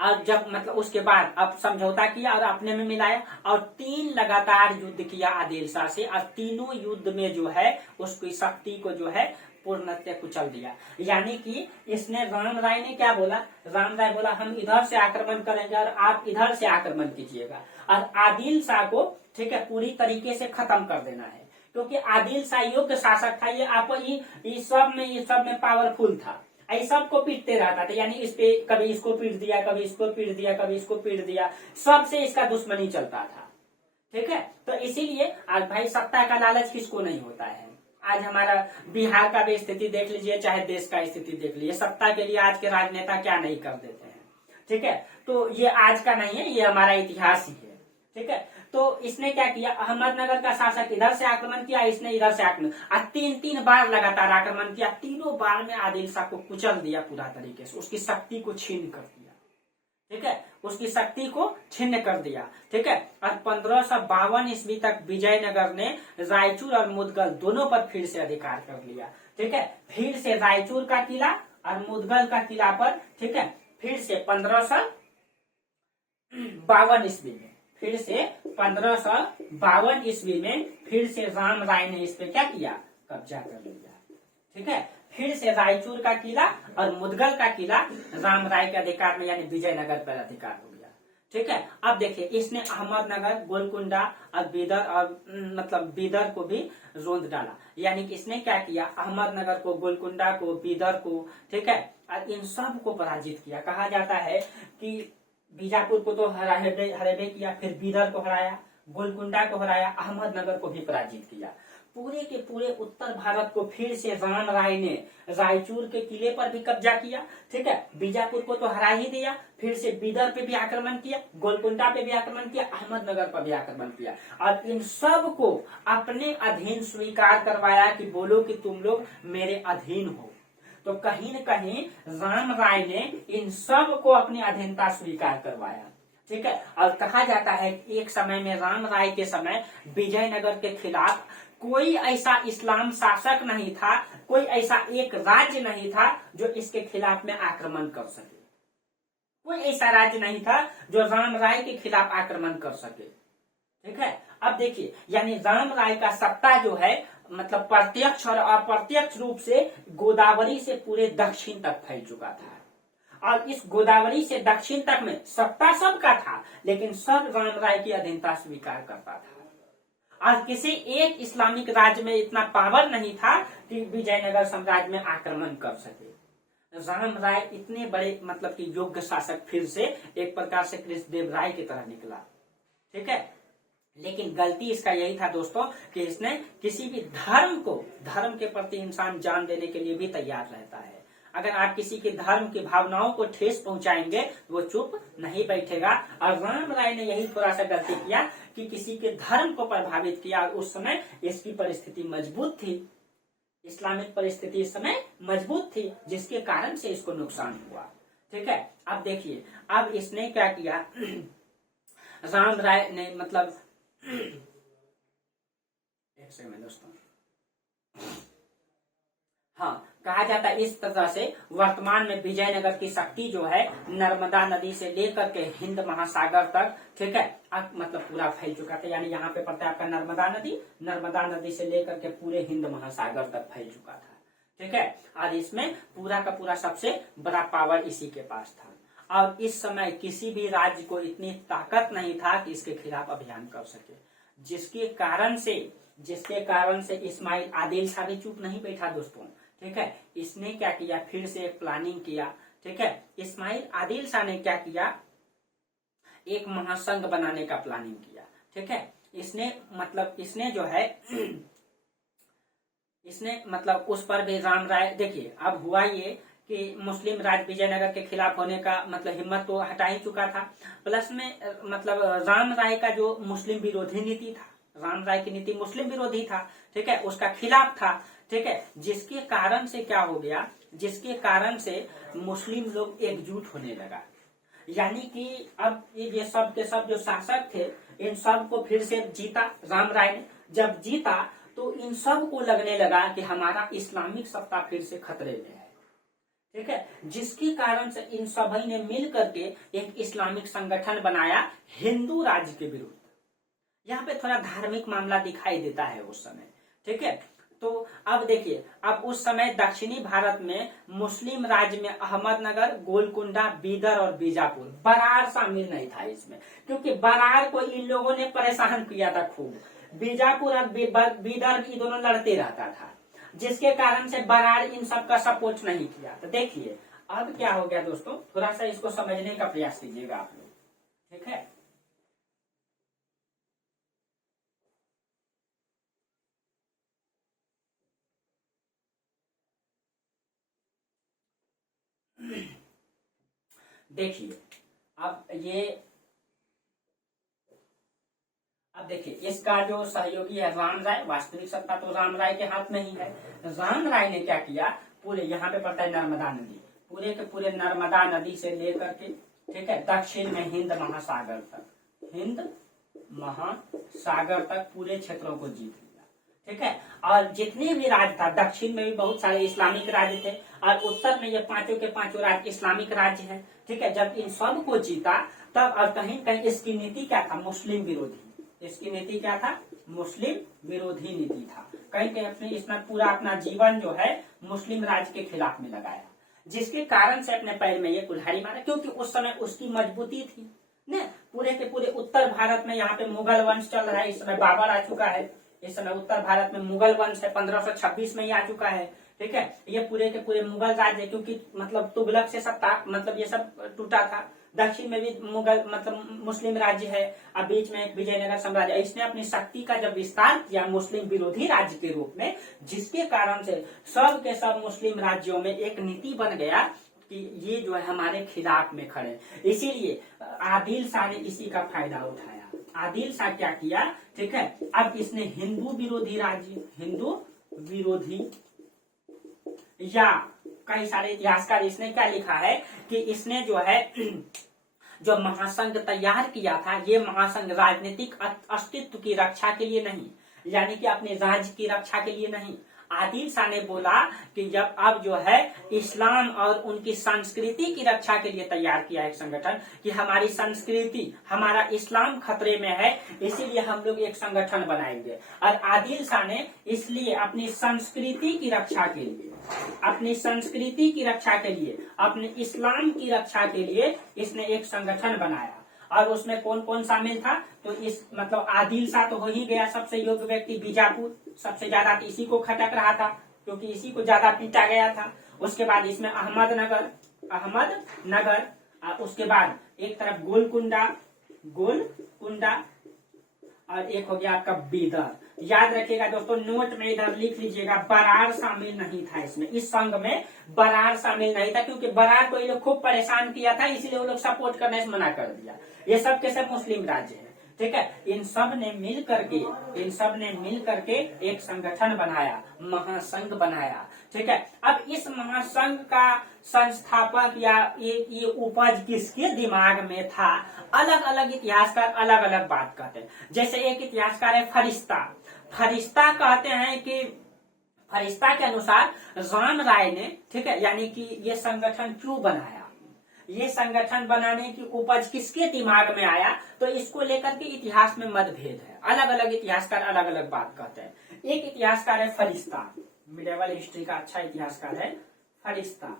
अब जब मतलब उसके बाद अब समझौता किया और अपने में मिलाया और 3 लगातार युद्ध किया आदिल शाह से, और तीनों युद्ध में जो है उसकी शक्ति को जो है पूर्णतः कुचल दिया। यानी कि इसने, राम राय ने क्या बोला, राम राय बोला हम इधर से आक्रमण करेंगे और आप इधर से आक्रमण कीजिएगा, और आदिल शाह को, ठीक है, पूरी तरीके से खत्म कर देना है, क्योंकि आदिल शाह योग्य शासक था, ये आप इस सब में पावरफुल था, ऐ सबको पीटते रहता था, यानी इस पे कभी इसको पीट दिया, कभी इसको पीट दिया, कभी इसको पीट दिया, सबसे इसका दुश्मनी चलता था, ठीक है। तो इसीलिए आज भाई सत्ता का लालच किसको नहीं होता है। आज हमारा बिहार का भी स्थिति देख लीजिए, चाहे देश का स्थिति देख लीजिए, सत्ता के लिए आज के राजनेता क्या नहीं कर देते हैं, ठीक है। तो ये आज का नहीं है, ये हमारा इतिहास ही है, ठीक है। तो इसने क्या किया, अहमदनगर का शासक इधर से आक्रमण किया, इसने इधर से आक्रमण, 3 बार लगातार आक्रमण किया, तीनों बार में आदिल शाह को कुचल दिया पूरा तरीके से, उसकी शक्ति को छीन कर दिया, ठीक है, उसकी शक्ति को छिन्न कर दिया, ठीक है। और 1552 ईस्वी तक विजयनगर ने रायचूर और मुदगल दोनों पर फिर से अधिकार कर लिया, ठीक है। फिर से रायचूर का किला और मुदगल का किला पर, ठीक है, फिर से 1552 ईस्वी में, फिर से 1552 ईस्वी में फिर से राम राय ने इस पे क्या किया, कब्जा कर लिया, ठीक है। फिर से रायचूर का किला और मुदगल का किला राम राय के अधिकार में, यानी विजयनगर पर अधिकार हो गया, ठीक है। अब देखिए, इसने अहमदनगर, गोलकुंडा और बीदर, और मतलब बीदर को भी रोंद डाला, यानी कि इसने क्या किया, अहमदनगर को, गोलकुंडा को, बीदर को, ठीक है, और इन सब को पराजित किया। कहा जाता है कि बीजापुर को तो हरेबे किया, फिर बीदर को हराया, गोलकुंडा को हराया, अहमदनगर को भी पराजित किया। पूरे के पूरे उत्तर भारत को फिर से राम राय ने रायचूर के किले पर भी कब्जा किया, ठीक है, बीजापुर को तो हरा ही दिया, फिर से बीदर पे भी आक्रमण किया, गोलकुंडा पे भी आक्रमण किया, अहमदनगर पर भी आक्रमण किया, और इन सब को अपने अधीन स्वीकार करवाया कि बोलो कि तुम लोग मेरे अधीन हो। तो कहीं न कहीं राम राय ने इन सब को अपनी अधीनता स्वीकार करवाया, ठीक है। और कहा जाता है कि एक समय में, राम राय के समय, विजयनगर के खिलाफ कोई ऐसा इस्लाम शासक नहीं था, कोई ऐसा एक राज्य नहीं था जो इसके खिलाफ में आक्रमण कर सके। कोई ऐसा राज्य नहीं था जो राम राय के खिलाफ आक्रमण कर सके, ठीक है। अब देखिए, यानी राम राय का सत्ता जो है, मतलब प्रत्यक्ष और अप्रत्यक्ष रूप से गोदावरी से पूरे दक्षिण तक फैल चुका था, और इस गोदावरी से दक्षिण तक में सत्ता सबका था, लेकिन सब राम राय की अधीनता स्वीकार करता था। आज किसी एक इस्लामिक राज्य में इतना पावर नहीं था कि विजयनगर साम्राज्य में आक्रमण कर सके। राम राय इतने बड़े मतलब कि योग्य शासक फिर से एक प्रकार से कृष्णदेव राय की तरह निकला, ठीक है। लेकिन गलती इसका यही था दोस्तों कि इसने किसी भी धर्म के प्रति इंसान जान देने के लिए भी तैयार रहता है। अगर आप किसी के धर्म की भावनाओं को ठेस पहुंचाएंगे वो चुप नहीं बैठेगा, और राम राय ने यही थोड़ा सा गलती किया कि किसी के धर्म को प्रभावित किया, और उस समय इसकी परिस्थिति मजबूत थी, इस्लामिक परिस्थिति इस समय मजबूत थी, जिसके कारण से इसको नुकसान हुआ, ठीक है। अब देखिए, अब इसने क्या किया, राम राय ने मतलब एक सेकंड दोस्तों। हाँ, कहा जाता है इस तरह से वर्तमान में विजयनगर की शक्ति जो है नर्मदा नदी से लेकर के हिंद महासागर तक, ठीक है, अब मतलब पूरा फैल चुका था। यानी यहाँ पे पड़ता है आपका नर्मदा नदी से लेकर के पूरे हिंद महासागर तक फैल चुका था, ठीक है। और इसमें पूरा का पूरा सबसे बड़ा पावर इसी के पास था। और इस समय किसी भी राज्य को इतनी ताकत नहीं था कि इसके खिलाफ अभियान कर सके, जिसके कारण से इस्माइल आदिल शाह भी चुप नहीं बैठा दोस्तों, ठीक है। इसने क्या किया, फिर से एक प्लानिंग किया, ठीक है। इस्माइल आदिल शाह ने क्या किया, एक महासंघ बनाने का प्लानिंग किया, ठीक है। इसने उस पर भी राम राय, देखिए अब हुआ ये कि मुस्लिम राज विजयनगर के खिलाफ होने का हिम्मत तो हटा ही चुका था। प्लस में राम राय का जो मुस्लिम विरोधी नीति था, राम राय की नीति मुस्लिम विरोधी था, ठीक है, उसका खिलाफ था, ठीक है। जिसके कारण से क्या हो गया, जिसके कारण से मुस्लिम लोग एकजुट होने लगा। यानी कि अब ये सब के सब जो शासक थे, इन सब को फिर से जीता राम राय ने। जब जीता तो इन सब को लगने लगा कि हमारा इस्लामिक सत्ता फिर से खतरे में है, ठीक है। जिसके कारण से इन सभी ने मिल करके एक इस्लामिक संगठन बनाया हिंदू राज्य के विरुद्ध। यहाँ पे थोड़ा धार्मिक मामला दिखाई देता है उस समय, ठीक है। तो अब देखिए, अब उस समय दक्षिणी भारत में मुस्लिम राज्य में अहमदनगर, गोलकुंडा, बीदर और बीजापुर, बरार शामिल नहीं था इसमें, क्योंकि बरार को इन लोगों ने परेशान किया था खूब। बीजापुर और बीदर भी दोनों लड़ते रहता था, जिसके कारण से बरार इन सब का सपोर्ट नहीं किया। तो देखिए अब क्या हो गया दोस्तों, थोड़ा सा इसको समझने का प्रयास कीजिएगा आप लोग, ठीक है। देखिए अब देखिए इसका जो सहयोगी है राम राय, वास्तविक सत्ता तो राम राय के हाथ में ही है। राम राय ने क्या किया, पूरे यहाँ पे पड़ता है नर्मदा नदी, पूरे के पूरे नर्मदा नदी से लेकर के, ठीक है, दक्षिण में हिंद महासागर तक पूरे क्षेत्रों को जीत लिया, ठीक है। और जितने भी राज्य था, दक्षिण में भी बहुत सारे इस्लामिक राज्य थे और उत्तर में ये पांचों के पांचों राज्य इस्लामिक राज्य हैं, ठीक है। जब इन सब को जीता तब और कहीं कहीं इसकी नीति क्या था, मुस्लिम विरोधी। इसकी नीति क्या था, मुस्लिम विरोधी नीति था। कहीं कहीं इसमें पूरा अपना जीवन जो है मुस्लिम राज्य के खिलाफ में लगाया, जिसके कारण से अपने पैर में ये कुल्हाड़ी मारा, क्योंकि उस समय उसकी मजबूती थी न। पूरे के पूरे उत्तर भारत में यहाँ पे मुगल वंश चल रहा है, इस समय बाबर आ चुका है, इस समय उत्तर भारत में मुगल वंश है, 1526 में ही आ चुका है, ठीक है। ये पूरे के पूरे मुगल राज्य, क्योंकि तुगलक से सत्ता ये सब टूटा था। दक्षिण में भी मुगल मुस्लिम राज्य है, अब बीच में एक विजयनगर साम्राज्य। इसने अपनी शक्ति का जब विस्तार किया मुस्लिम विरोधी राज्य के रूप में, जिसके कारण से सब के सब मुस्लिम राज्यों में एक नीति बन गया कि ये जो है हमारे खिलाफ में खड़े। इसीलिए आदिल शाह ने इसी का फायदा उठाया। आदिल शाह क्या किया, ठीक है, अब इसने हिंदू विरोधी या कई सारे इतिहासकार इसने क्या लिखा है कि इसने जो है जो महासंघ तैयार किया था, ये महासंघ राजनीतिक अस्तित्व की रक्षा के लिए नहीं, यानी कि अपने राज्य की रक्षा के लिए नहीं। आदिल शाह ने बोला कि जब अब जो है इस्लाम और उनकी संस्कृति की रक्षा के लिए तैयार किया एक संगठन, कि हमारी संस्कृति, हमारा इस्लाम खतरे में है, इसीलिए हम लोग एक संगठन बनाएंगे। और आदिल शाह ने इसलिए अपनी संस्कृति की रक्षा के लिए, अपने इस्लाम की रक्षा के लिए इसने एक संगठन बनाया। और उसमें कौन कौन शामिल था, तो इस आदिल शाह तो हो ही गया सबसे योग्य व्यक्ति। बीजापुर सबसे ज्यादा इसी को खटक रहा था, क्योंकि इसी को ज्यादा पीटा गया था। उसके बाद इसमें अहमदनगर, और उसके बाद एक तरफ गोलकुंडा और एक हो गया आपका बीदर। याद रखिएगा दोस्तों, नोट में इधर लिख लीजिएगा, बरार शामिल नहीं था इसमें, इस संघ में बरार शामिल नहीं था, क्योंकि बरार को ये लोग खूब परेशान किया था, इसलिए वो लोग सपोर्ट करने से मना कर दिया। ये सब के सब मुस्लिम राज्य है, ठीक है। इन सब ने मिल करके एक संगठन बनाया, महासंघ बनाया, ठीक है। अब इस महासंघ का संस्थापक या ये उपज किसके दिमाग में था, अलग अलग इतिहासकार अलग अलग बात कहते हैं। जैसे एक इतिहासकार है फरिश्ता कहते हैं कि फरिश्ता के अनुसार राम राय ने, ठीक है, यानी कि ये संगठन क्यों बनाया, ये संगठन बनाने की उपज किसके दिमाग में आया, तो इसको लेकर के इतिहास में मतभेद है। अलग अलग इतिहासकार अलग अलग बात कहते हैं। एक इतिहासकार है फरिश्ता, मिडिवल हिस्ट्री का अच्छा इतिहासकार है फरिश्ता।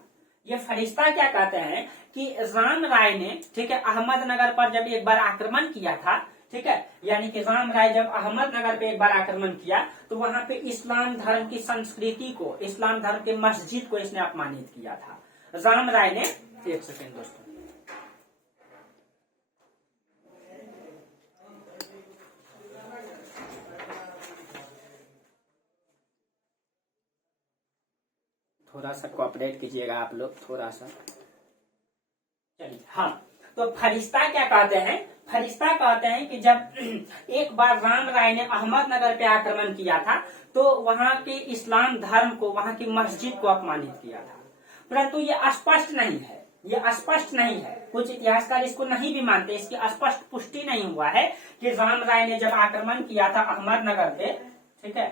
ये फरिश्ता क्या कहते हैं कि राम राय ने, ठीक है, अहमदनगर पर जब एक बार आक्रमण किया था, ठीक है, यानी कि राम राय जब अहमदनगर पे एक बार आक्रमण किया तो वहां पे इस्लाम धर्म की संस्कृति को, इस्लाम धर्म के मस्जिद को इसने अपमानित किया था राम राय ने। एक सेकेंड दोस्तों, थोड़ा सा कोऑपरेट कीजिएगा आप लोग, थोड़ा सा। चलिए, हाँ, तो फरिश्ता क्या कहते हैं, फरिश्ता कहते हैं कि जब एक बार राम राय ने अहमदनगर पे आक्रमण किया था तो वहां के इस्लाम धर्म को, वहां की मस्जिद को अपमानित किया था, परंतु ये स्पष्ट नहीं है, ये स्पष्ट नहीं है। कुछ इतिहासकार इसको नहीं भी मानते, इसकी स्पष्ट पुष्टि नहीं हुआ है कि राम राय ने जब आक्रमण किया था अहमदनगर पे, ठीक है,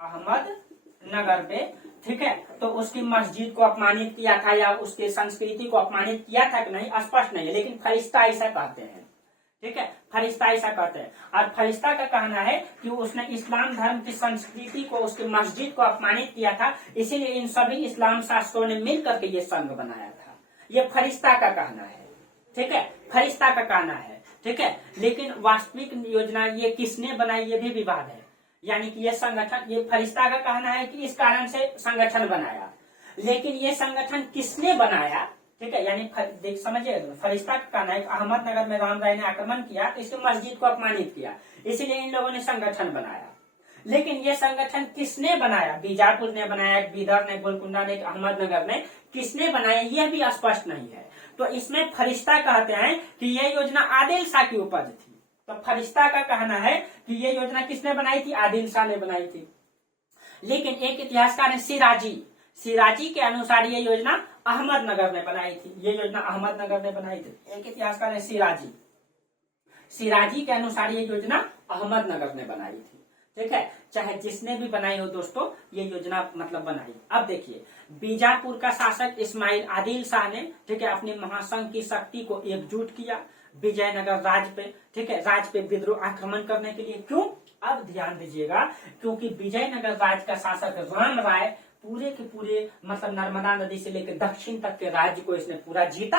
अहमदनगर पे, ठीक है, तो उसकी मस्जिद को अपमानित किया था या उसके संस्कृति को अपमानित किया था कि नहीं, स्पष्ट नहीं है, लेकिन फरिश्ता ऐसा कहते हैं, ठीक है, फरिश्ता ऐसा कहते हैं। और फरिश्ता का कहना है कि उसने इस्लाम धर्म की संस्कृति को, उसकी मस्जिद को अपमानित किया था, इसीलिए इन सभी इस्लाम शासकों ने मिलकर के ये संघ बनाया था। ये फरिश्ता का कहना है, ठीक है, फरिश्ता का कहना है, ठीक है। लेकिन वास्तविक योजना ये किसने बनाई, ये भी विवाद है। यानी कि ये संगठन, ये फरिश्ता का कहना है कि इस कारण से संगठन बनाया, लेकिन ये संगठन किसने बनाया, ठीक है, यानी देख समझिए, फरिश्ता का कहना है अहमदनगर में राम राय ने आक्रमण किया तो इसकी मस्जिद को अपमानित किया, इसीलिए इन लोगों ने संगठन बनाया। लेकिन ये संगठन किसने बनाया, बीजापुर ने बनाया, बीदर ने, गोलकुंडा ने, अहमदनगर ने, किसने बनाया यह भी स्पष्ट नहीं है। तो इसमें फरिश्ता कहते हैं कि यह योजना आदिल शाह की उपज थी। तो फरिश्ता का कहना है कि ये योजना किसने बनाई थी, आदिल शाह ने बनाई थी। लेकिन एक इतिहासकार है सिराजी के अनुसार ये योजना अहमदनगर ने बनाई थी, ये योजना अहमदनगर ने बनाई थी। एक इतिहासकार है सिराजी के अनुसार ये योजना अहमदनगर ने बनाई थी, ठीक है। चाहे जिसने भी बनाई हो दोस्तों, ये योजना मतलब बनाई। अब देखिए, बीजापुर का शासक इस्माइल आदिल शाह ने, ठीक है, अपने महासंघ की शक्ति को एकजुट किया विजयनगर राज पे, ठीक है, राज पे विद्रोह आक्रमण करने के लिए। क्यों, अब ध्यान दीजिएगा, क्योंकि विजयनगर राज का शासक राम राय पूरे के पूरे मतलब नर्मदा नदी से लेकर दक्षिण तक के राज्य को इसने पूरा जीत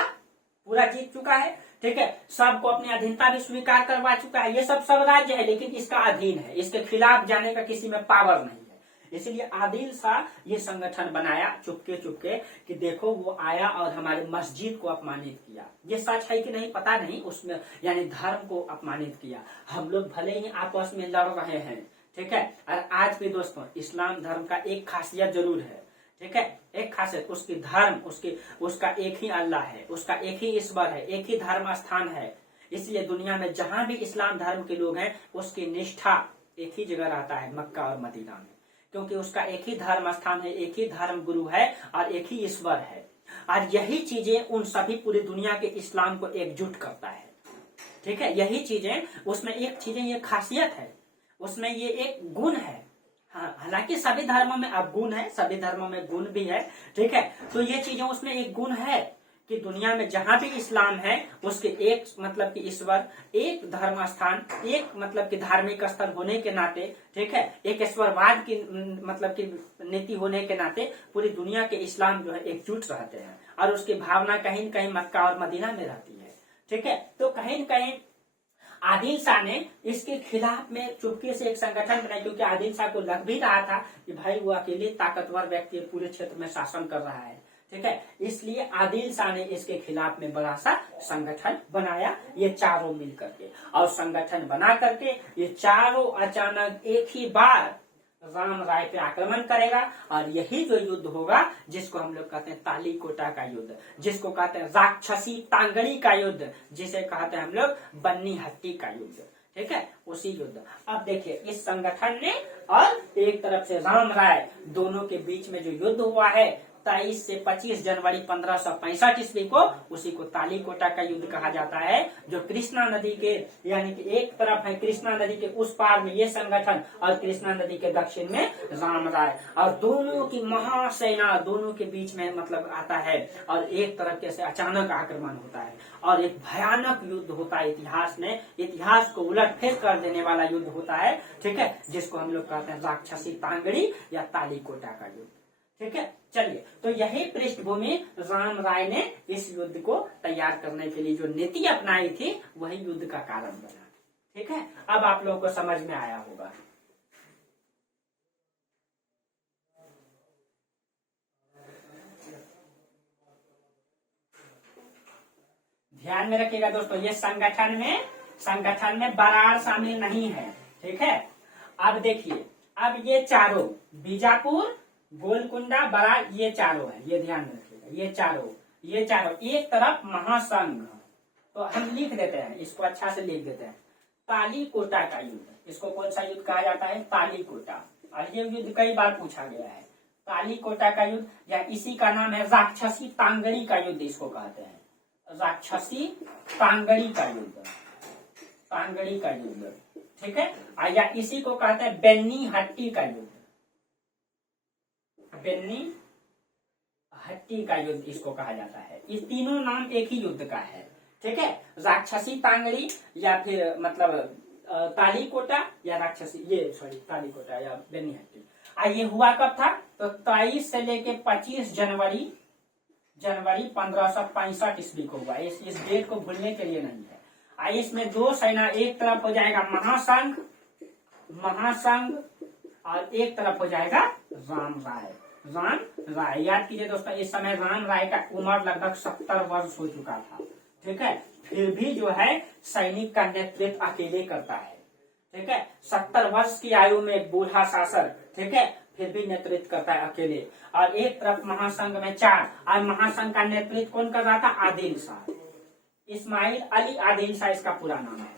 चुका है, ठीक है। सबको अपनी अधीनता भी स्वीकार करवा चुका है। ये सब राज्य है, लेकिन इसका अधीन है, इसके खिलाफ जाने का किसी में पावर नहीं है। इसलिए आदिल शाह ये संगठन बनाया चुपके कि देखो वो आया और हमारे मस्जिद को अपमानित किया। ये सच है कि नहीं पता नहीं, उसमें यानी धर्म को अपमानित किया। हम लोग भले ही आपस में लड़ रहे हैं, ठीक है, और आज भी दोस्तों इस्लाम धर्म का एक खासियत जरूर है, ठीक है, एक खासियत, उसकी धर्म, उसका एक ही अल्लाह है, उसका एक ही ईश्वर है, एक ही धर्म स्थान है। इसलिए दुनिया में जहां भी इस्लाम धर्म के लोग हैं उसकी निष्ठा एक ही जगह रहता है, मक्का और मदीना में, क्योंकि उसका एक ही धर्म स्थान है, एक ही धर्म गुरु है और एक ही ईश्वर है। और यही चीजें उन सभी पूरी दुनिया के इस्लाम को एकजुट करता है, ठीक है। यही चीजें उसमें ये खासियत है, उसमें ये एक गुण है। हाँ, हालांकि सभी धर्मों में अवगुण है, सभी धर्मों में गुण भी है, ठीक है। तो ये चीजें उसमें एक गुण है कि दुनिया में जहां भी इस्लाम है उसके एक मतलब कि ईश्वर, एक धर्म स्थान, एक मतलब कि धार्मिक स्थल होने के नाते, ठीक है, एक ईश्वरवाद की मतलब की नीति होने के नाते पूरी दुनिया के इस्लाम जो है एकजुट रहते हैं और उसकी भावना कहीं न कहीं मक्का और मदीना में रहती है, ठीक है। तो कहीं न कहीं आदिल शाह ने इसके खिलाफ में चुपके से एक संगठन बनाया, क्योंकि आदिल शाह को लग भी रहा था कि भाई वो अकेले ताकतवर व्यक्ति पूरे क्षेत्र में शासन कर रहा है, ठीक है। इसलिए आदिल शाह ने इसके खिलाफ में बड़ा सा संगठन बनाया, ये चारों मिल करके, और संगठन बना करके ये चारों अचानक एक ही बार राम राय पे आक्रमण करेगा। और यही जो युद्ध होगा जिसको हम लोग कहते हैं तालीकोटा का युद्ध, जिसको कहते हैं राक्षसी तांगड़ी का युद्ध, जिसे कहते हैं हम लोग बन्नी हट्टी का युद्ध, ठीक है। उसी युद्ध। अब देखिए इस संगठन ने और एक तरफ से राम राय, दोनों के बीच में जो युद्ध हुआ है 23 से 25 जनवरी 1565 ईस्वी को, उसी को तालीकोटा का युद्ध कहा जाता है। जो कृष्णा नदी के, यानी कि एक तरफ है कृष्णा नदी के उस पार में ये संगठन और कृष्णा नदी के दक्षिण में राम राय, और दोनों की महासेना दोनों के बीच में मतलब आता है और एक तरफ के से अचानक आक्रमण होता है और एक भयानक युद्ध होता है। इतिहास में इतिहास को उलट फेर कर देने वाला युद्ध होता है, ठीक है, जिसको हम लोग कहते हैं राक्षसी तांगड़ी या तालीकोटा का युद्ध। ठीक है, चलिए, तो यही पृष्ठभूमि राम राय ने इस युद्ध को तैयार करने के लिए जो नीति अपनाई थी वही युद्ध का कारण बना। ठीक है, अब आप लोगों को समझ में आया होगा। ध्यान में रखिएगा दोस्तों, ये संगठन में बरार शामिल नहीं है। ठीक है, अब देखिए, अब ये चारों बीजापुर, गोलकुंडा, बरार, ये चारों है, ये ध्यान रखिएगा, ये चारों एक तरफ महासंघ। तो हम लिख देते हैं, इसको अच्छा से लिख देते हैं, तालीकोटा का युद्ध। इसको कौन सा युद्ध कहा जाता है? तालीकोटा। और ये युद्ध कई बार पूछा गया है। तालीकोटा का युद्ध, या इसी का नाम है राक्षसी तांगड़ी का युद्ध, इसको कहते हैं राक्षसी तांगड़ी का युद्ध। ठीक है, या इसी को कहते हैं बेन्नी हट्टी का युद्ध। बेन्नी हट्टी का युद्ध इसको कहा जाता है। ये तीनों नाम एक ही युद्ध का है। ठीक है, राक्षसी तांगड़ी या फिर मतलब तालीकोटा या तालीकोटा या बेन्नी हट्टी। ये हुआ कब था? तो 23 से लेके 25 जनवरी 1565 ईस्वी को हुआ। इस डेट को भूलने के लिए नहीं है। इसमें दो सेना, एक तरफ हो जाएगा महासंघ और एक तरफ हो जाएगा राम राय। याद कीजिए दोस्तों, इस समय राम राय का उम्र लगभग 70 वर्ष हो चुका था। ठीक है, फिर भी जो है सैनिक का नेतृत्व अकेले करता है। ठीक है, 70 वर्ष की आयु में एक बूढ़ा शासक, ठीक है, फिर भी नेतृत्व करता है अकेले। और एक तरफ महासंघ में 4, और महासंघ का नेतृत्व कौन कर रहा था? आदिल शाह, इस्माइल अली आदिल शाह इसका पूरा नाम है।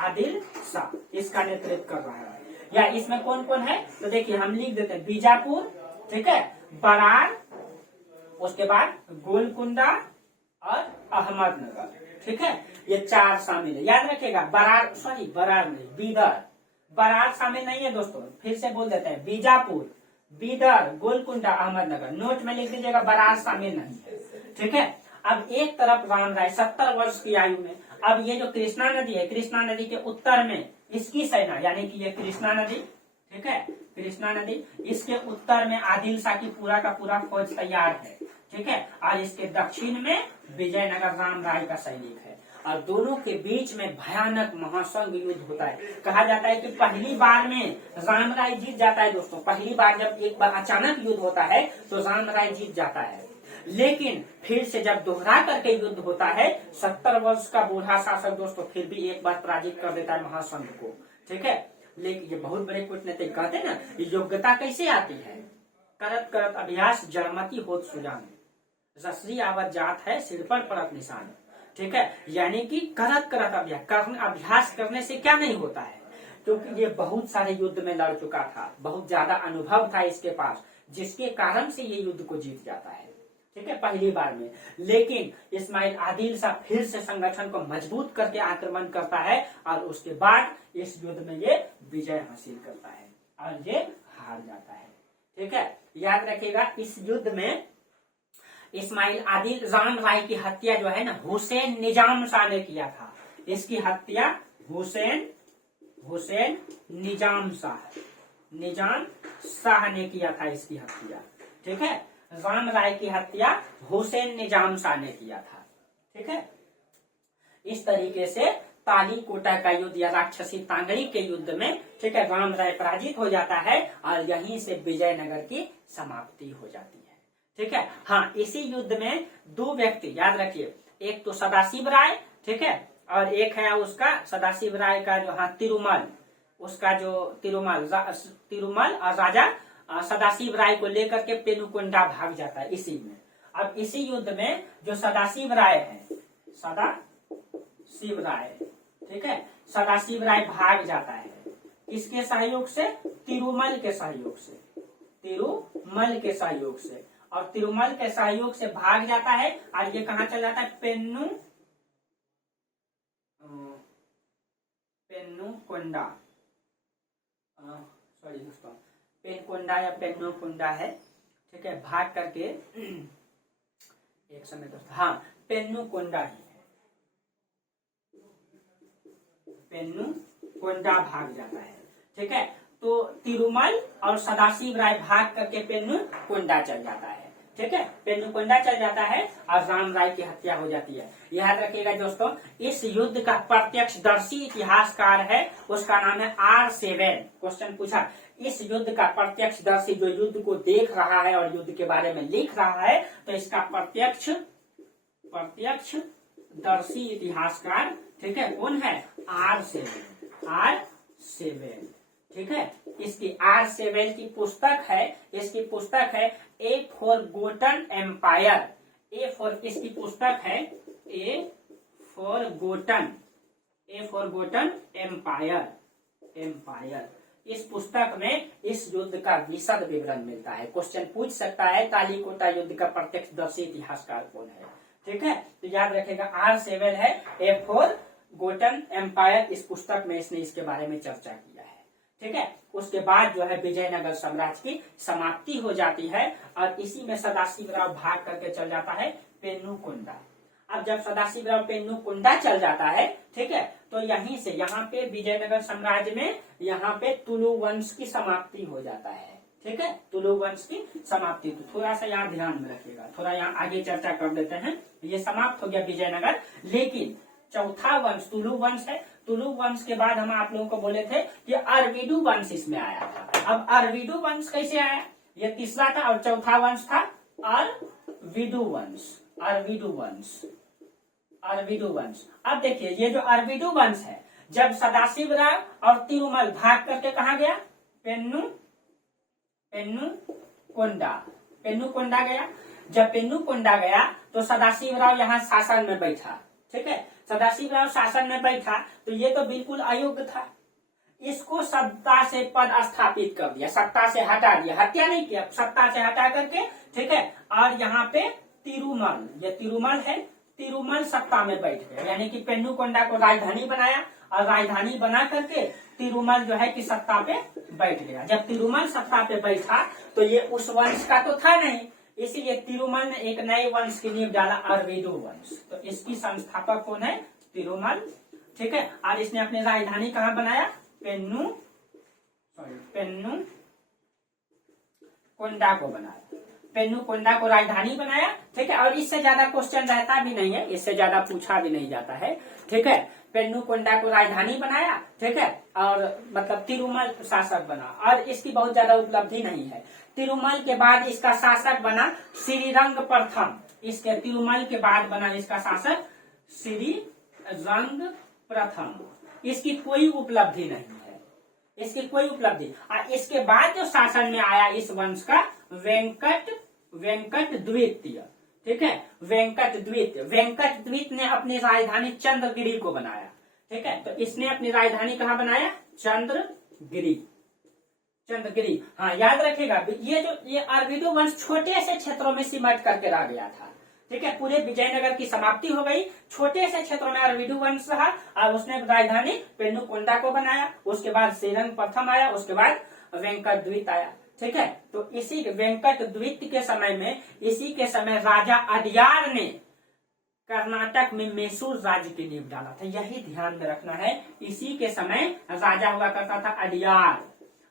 आदिल शाह इसका नेतृत्व कर रहा है। या इसमें कौन कौन है? तो देखिए हम लिख देते हैं, बीजापुर, ठीक है, बरार, उसके बाद गोलकुंडा और अहमदनगर। ठीक है, ये 4 शामिल है। याद रखिएगा, बरार नहीं, बरार शामिल नहीं है दोस्तों। फिर से बोल देते हैं, बीजापुर, बीदर, गोलकुंडा, अहमदनगर। नोट में लिख दीजिएगा, बरार शामिल नहीं है। ठीक है, अब एक तरफ राम राय 70 वर्ष की आयु में। अब ये जो कृष्णा नदी है, कृष्णा नदी के उत्तर में इसकी सेना, यानी कि ये कृष्णा नदी, ठीक है, कृष्णा नदी, इसके उत्तर में आदिल शाह की पूरा का पूरा फौज तैयार है। ठीक है, और इसके दक्षिण में विजयनगर राम राय का सैनिक है। और दोनों के बीच में भयानक महासंघ युद्ध होता है। कहा जाता है कि पहली बार में राम राय जीत जाता है दोस्तों। पहली बार जब एक बार अचानक युद्ध होता है तो राम राय जीत जाता है, लेकिन फिर से जब दोहरा करके युद्ध होता है, 70 वर्ष का बूढ़ा शासक दोस्तों फिर भी एक बार पराजित कर देता है महासंघ को। ठीक है, लेकिन ये बहुत बड़े कूटनीतिक कहते हैं ना, योग्यता कैसे आती है? करत करत अभ्यास जड़मती होत सुजान, रसरी आवत जात है सिर पर परत निशान। ठीक है, यानी कि करत करत अभ्यास करने से क्या नहीं होता है, क्योंकि ये बहुत सारे युद्ध में लड़ चुका था, बहुत ज्यादा अनुभव था इसके पास, जिसके कारण से ये युद्ध को जीत जाता है। ठीक है, पहली बार में। लेकिन इस्माइल आदिल शाह फिर से संगठन को मजबूत करके आक्रमण करता है और उसके बाद इस युद्ध में ये विजय हासिल करता है और ये हार जाता है। ठीक है, याद रखिएगा, इस युद्ध में इस्माइल आदिल राम राय की हत्या जो है ना, हुसैन निजाम शाह ने किया था। इसकी हत्या हुसैन निजाम शाह ने किया था इसकी हत्या। ठीक है, राम राय की हत्या हुसैन निजाम शाह ने किया था। ठीक है, इस तरीके से तालीकोटा का युद्ध या राक्षसी तांगड़ी के युद्ध में, ठीक है, राम राय पराजित हो जाता है और यहीं से विजयनगर की समाप्ति हो जाती है। ठीक है, हाँ, इसी युद्ध में 2 व्यक्ति याद रखिए, एक तो सदाशिव राय, ठीक है, और एक है उसका सदाशिव राय का जो तिरुमल, उसका जो तिरुमल और राजा सदाशिव राय को लेकर के पेनुकोंडा भाग जाता है इसी में। अब इसी युद्ध में जो सदाशिव राय है, ठीक है। सदाशिव राय भाग जाता है, किसके सहयोग से? तिरुमल के सहयोग से, तिरुमल के सहयोग से। और तिरुमल के सहयोग से भाग जाता है और ये कहाँ चल जाता है? पेन्नुकोंडा, सॉरी दोस्तों, पेनकोंडा या पेन्नुकोंडा है, ठीक है। भाग करके एक समय दोस्तों, हाँ पेन्नुकोंडा ही है, पेन्नुकोंडा भाग जाता है, ठीक है। तो तिरुमल और सदाशिव राय भाग करके पेन्नुकोंडा चल जाता है, ठीक है। पेन्नुकोंडा चल जाता है और राम राय की हत्या हो जाती है। याद रखिएगा दोस्तों, इस युद्ध का प्रत्यक्षदर्शी इतिहासकार है, उसका नाम है R7। क्वेश्चन पूछा, इस युद्ध का प्रत्यक्षदर्शी, जो युद्ध को देख रहा है और युद्ध के बारे में लिख रहा है, तो इसका प्रत्यक्षदर्शी इतिहासकार, ठीक है, कौन है? R7, ठीक है। इसकी R7 की पुस्तक है, इसकी पुस्तक है ए फॉर गोटन एम्पायर। इसकी पुस्तक है ए फॉर गोटन एम्पायर। इस पुस्तक में इस युद्ध का विशद विवरण मिलता है। क्वेश्चन पूछ सकता है, तालीकोटा युद्ध का प्रत्यक्षदर्शी इतिहासकार कौन है, ठीक है। तो याद रखेगा R7 है, ए फॉर गोटन एम्पायर। इस पुस्तक में इसने इसके बारे में चर्चा किया है, ठीक है। उसके बाद जो है विजयनगर साम्राज्य की समाप्ति हो जाती है और इसी में सदाशिवराव भाग करके चल जाता है पेन्नुकोंडा। अब जब सदाशिवराव पेन्नुकोंडा चल जाता है, ठीक है, तो यहीं से यहाँ पे विजयनगर साम्राज्य में यहाँ पे तुलु वंश की समाप्ति हो जाता है, ठीक है। तुलु वंश की समाप्ति, तो थोड़ा सा यहाँ ध्यान में रखिएगा, थोड़ा यहाँ आगे चर्चा कर देते हैं। ये समाप्त हो गया विजयनगर, लेकिन चौथा वंश तुलु वंश है। तुलु वंश के बाद हम आप लोगों को बोले थे कि अरविडु वंश इसमें आया था। अब अरविडु वंश कैसे आया? ये तीसरा था और चौथा वंश था अरविडु वंश। अब देखिए, ये जो अरविडु वंश है, जब सदाशिवराव और तिरुमल भाग करके कहा गया? पेन्नुकोंडा गया। जब पेन्नुकोंडा गया तो सदाशिवराव यहाँ शासन में बैठा, ठीक है। सदाशिवराव शासन में बैठा तो ये तो बिल्कुल अयोग्य था, इसको सत्ता से पद स्थापित कर दिया, सत्ता से हटा दिया, हत्या नहीं किया, सत्ता से हटा करके, ठीक है। और यहाँ पे तिरुमल, ये तिरुमल है, तिरुमल सत्ता में बैठ गया, यानी कि पेन्नुकोंडा को राजधानी बनाया और राजधानी बना करके तिरुमल जो है कि सत्ता पे बैठ गया। जब तिरुमल सत्ता पे बैठा तो ये उस वंश का तो था नहीं, इसीलिए तिरुमल ने एक नए वंश की नींव डाला, अरविडु वंश। तो इसकी संस्थापक कौन है? तिरुमल, ठीक है। और इसने अपनी राजधानी कहाँ बनाया? पेन्नुकोंडा को बनाया, पेन्नुकोंडा को राजधानी बनाया, ठीक है। और इससे ज्यादा क्वेश्चन रहता भी नहीं है, इससे ज्यादा पूछा भी नहीं जाता है, ठीक है। पेन्नुकोंडा को राजधानी बनाया, ठीक है, और मतलब तिरुमल शासक बना। और इसकी बहुत ज्यादा उपलब्धि नहीं है। तिरुमल के बाद इसका शासक बना श्रीरंग प्रथम। इसके तिरुमल के बाद बना इसका शासक श्रीरंग प्रथम। इसकी कोई उपलब्धि नहीं है, इसकी कोई उपलब्धि। और इसके बाद जो शासन में आया इस वंश का, वेंकट द्वितीय, ठीक है। वेंकट द्वितीय ने अपनी राजधानी चंद्रगिरी को बनाया, ठीक है। तो इसने अपनी राजधानी कहाँ बनाया? चंद्रगिरी। हाँ, याद रखेगा, ये अरविडु वंश छोटे से क्षेत्रों में सिमट करके रह गया था, ठीक है। पूरे विजयनगर की समाप्ति हो गई, छोटे से क्षेत्रों में अरविडु वंश रहा और उसने राजधानी पेन्नुकोंडा को बनाया। उसके बाद श्रीरंग प्रथम आया, उसके बाद वेंकट द्वितीय आया, ठीक है। तो इसी वेंकट द्वितीय के समय में, इसी के समय राजा अडियार ने कर्नाटक में मैसूर राज्य की नींव डाला था। यही ध्यान में रखना है, इसी के समय राजा हुआ करता था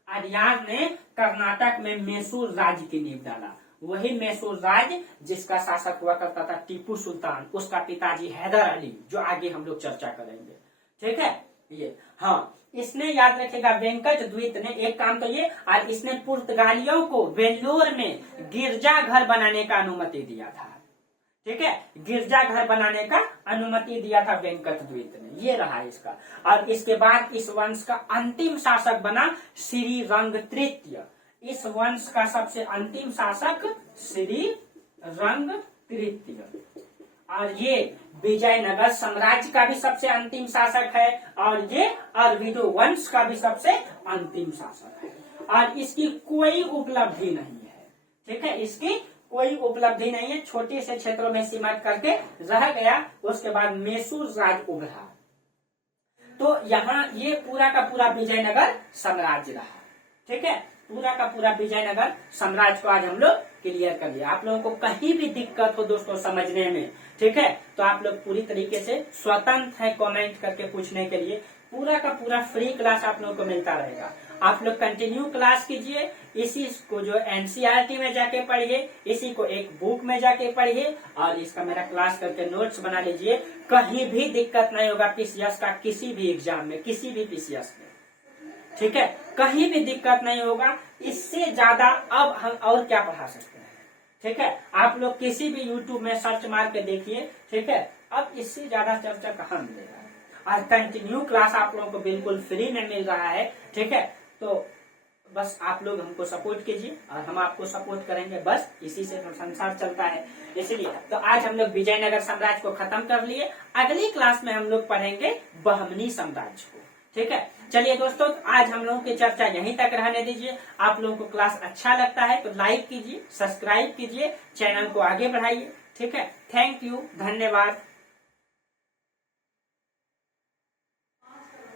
अडियार ने कर्नाटक में मैसूर राज्य की नींव डाला। वही मैसूर राज्य जिसका शासक हुआ करता था टीपू सुल्तान, उसका पिताजी हैदर अली, जो आगे हम लोग चर्चा करेंगे, ठीक है। ये हाँ, इसने याद रखेगा, वेंकट द्वितीय ने एक काम तो ये, और इसने पुर्तगालियों को वेल्लोर में गिरजा घर बनाने का अनुमति दिया था, ठीक है। गिरजा घर बनाने का अनुमति दिया था वेंकट द्वितीय ने, ये रहा इसका। और इसके बाद इस वंश का अंतिम शासक बना श्रीरंग तृतीय। इस वंश का सबसे अंतिम शासक श्रीरंग तृतीय। और ये विजयनगर साम्राज्य का भी सबसे अंतिम शासक है और ये अरविंदो वंश का भी सबसे अंतिम शासक है और इसकी कोई उपलब्धि नहीं है। ठीक है, इसकी कोई उपलब्धि नहीं है, छोटे से क्षेत्रों में सीमित करके रह गया। उसके बाद मैसूर राज उभरा, तो यहाँ ये पूरा का पूरा विजयनगर साम्राज्य रहा। ठीक है, पूरा का पूरा विजयनगर साम्राज्य को आज हम लोग क्लियर कर लिया। आप लोगों को कहीं भी दिक्कत हो दोस्तों समझने में, ठीक है, तो आप लोग पूरी तरीके से स्वतंत्र हैं कमेंट करके पूछने के लिए। पूरा का पूरा फ्री क्लास आप लोगों को मिलता रहेगा। आप लोग कंटिन्यू क्लास कीजिए, इसी को जो एनसीईआरटी में जाके पढ़िए, इसी को एक बुक में जाके पढ़िए और इसका मेरा क्लास करके नोट्स बना लीजिए। कहीं भी दिक्कत नहीं होगा पीसीएस का किसी भी एग्जाम में, किसी भी पीसीएस में। ठीक है, कहीं भी दिक्कत नहीं होगा। इससे ज्यादा अब हम और क्या पढ़ा सकते हैं। ठीक है, आप लोग किसी भी यूट्यूब में सर्च मार के देखिए। ठीक है, अब इससे ज्यादा चर्चा कहाँ मिलेगा। और कंटिन्यू क्लास आप लोगों को बिल्कुल फ्री में मिल रहा है। ठीक है, तो बस आप लोग हमको सपोर्ट कीजिए और हम आपको सपोर्ट करेंगे। बस इसी से संसार चलता है। इसलिए तो आज हम लोग विजयनगर साम्राज्य को खत्म कर लिए। अगली क्लास में हम लोग पढ़ेंगे बहमनी साम्राज्य को। ठीक है, चलिए दोस्तों, आज हम लोगों की चर्चा यहीं तक रहने दीजिए। आप लोगों को क्लास अच्छा लगता है तो लाइक कीजिए, सब्सक्राइब कीजिए, चैनल को आगे बढ़ाइए। ठीक है, थैंक यू, धन्यवाद।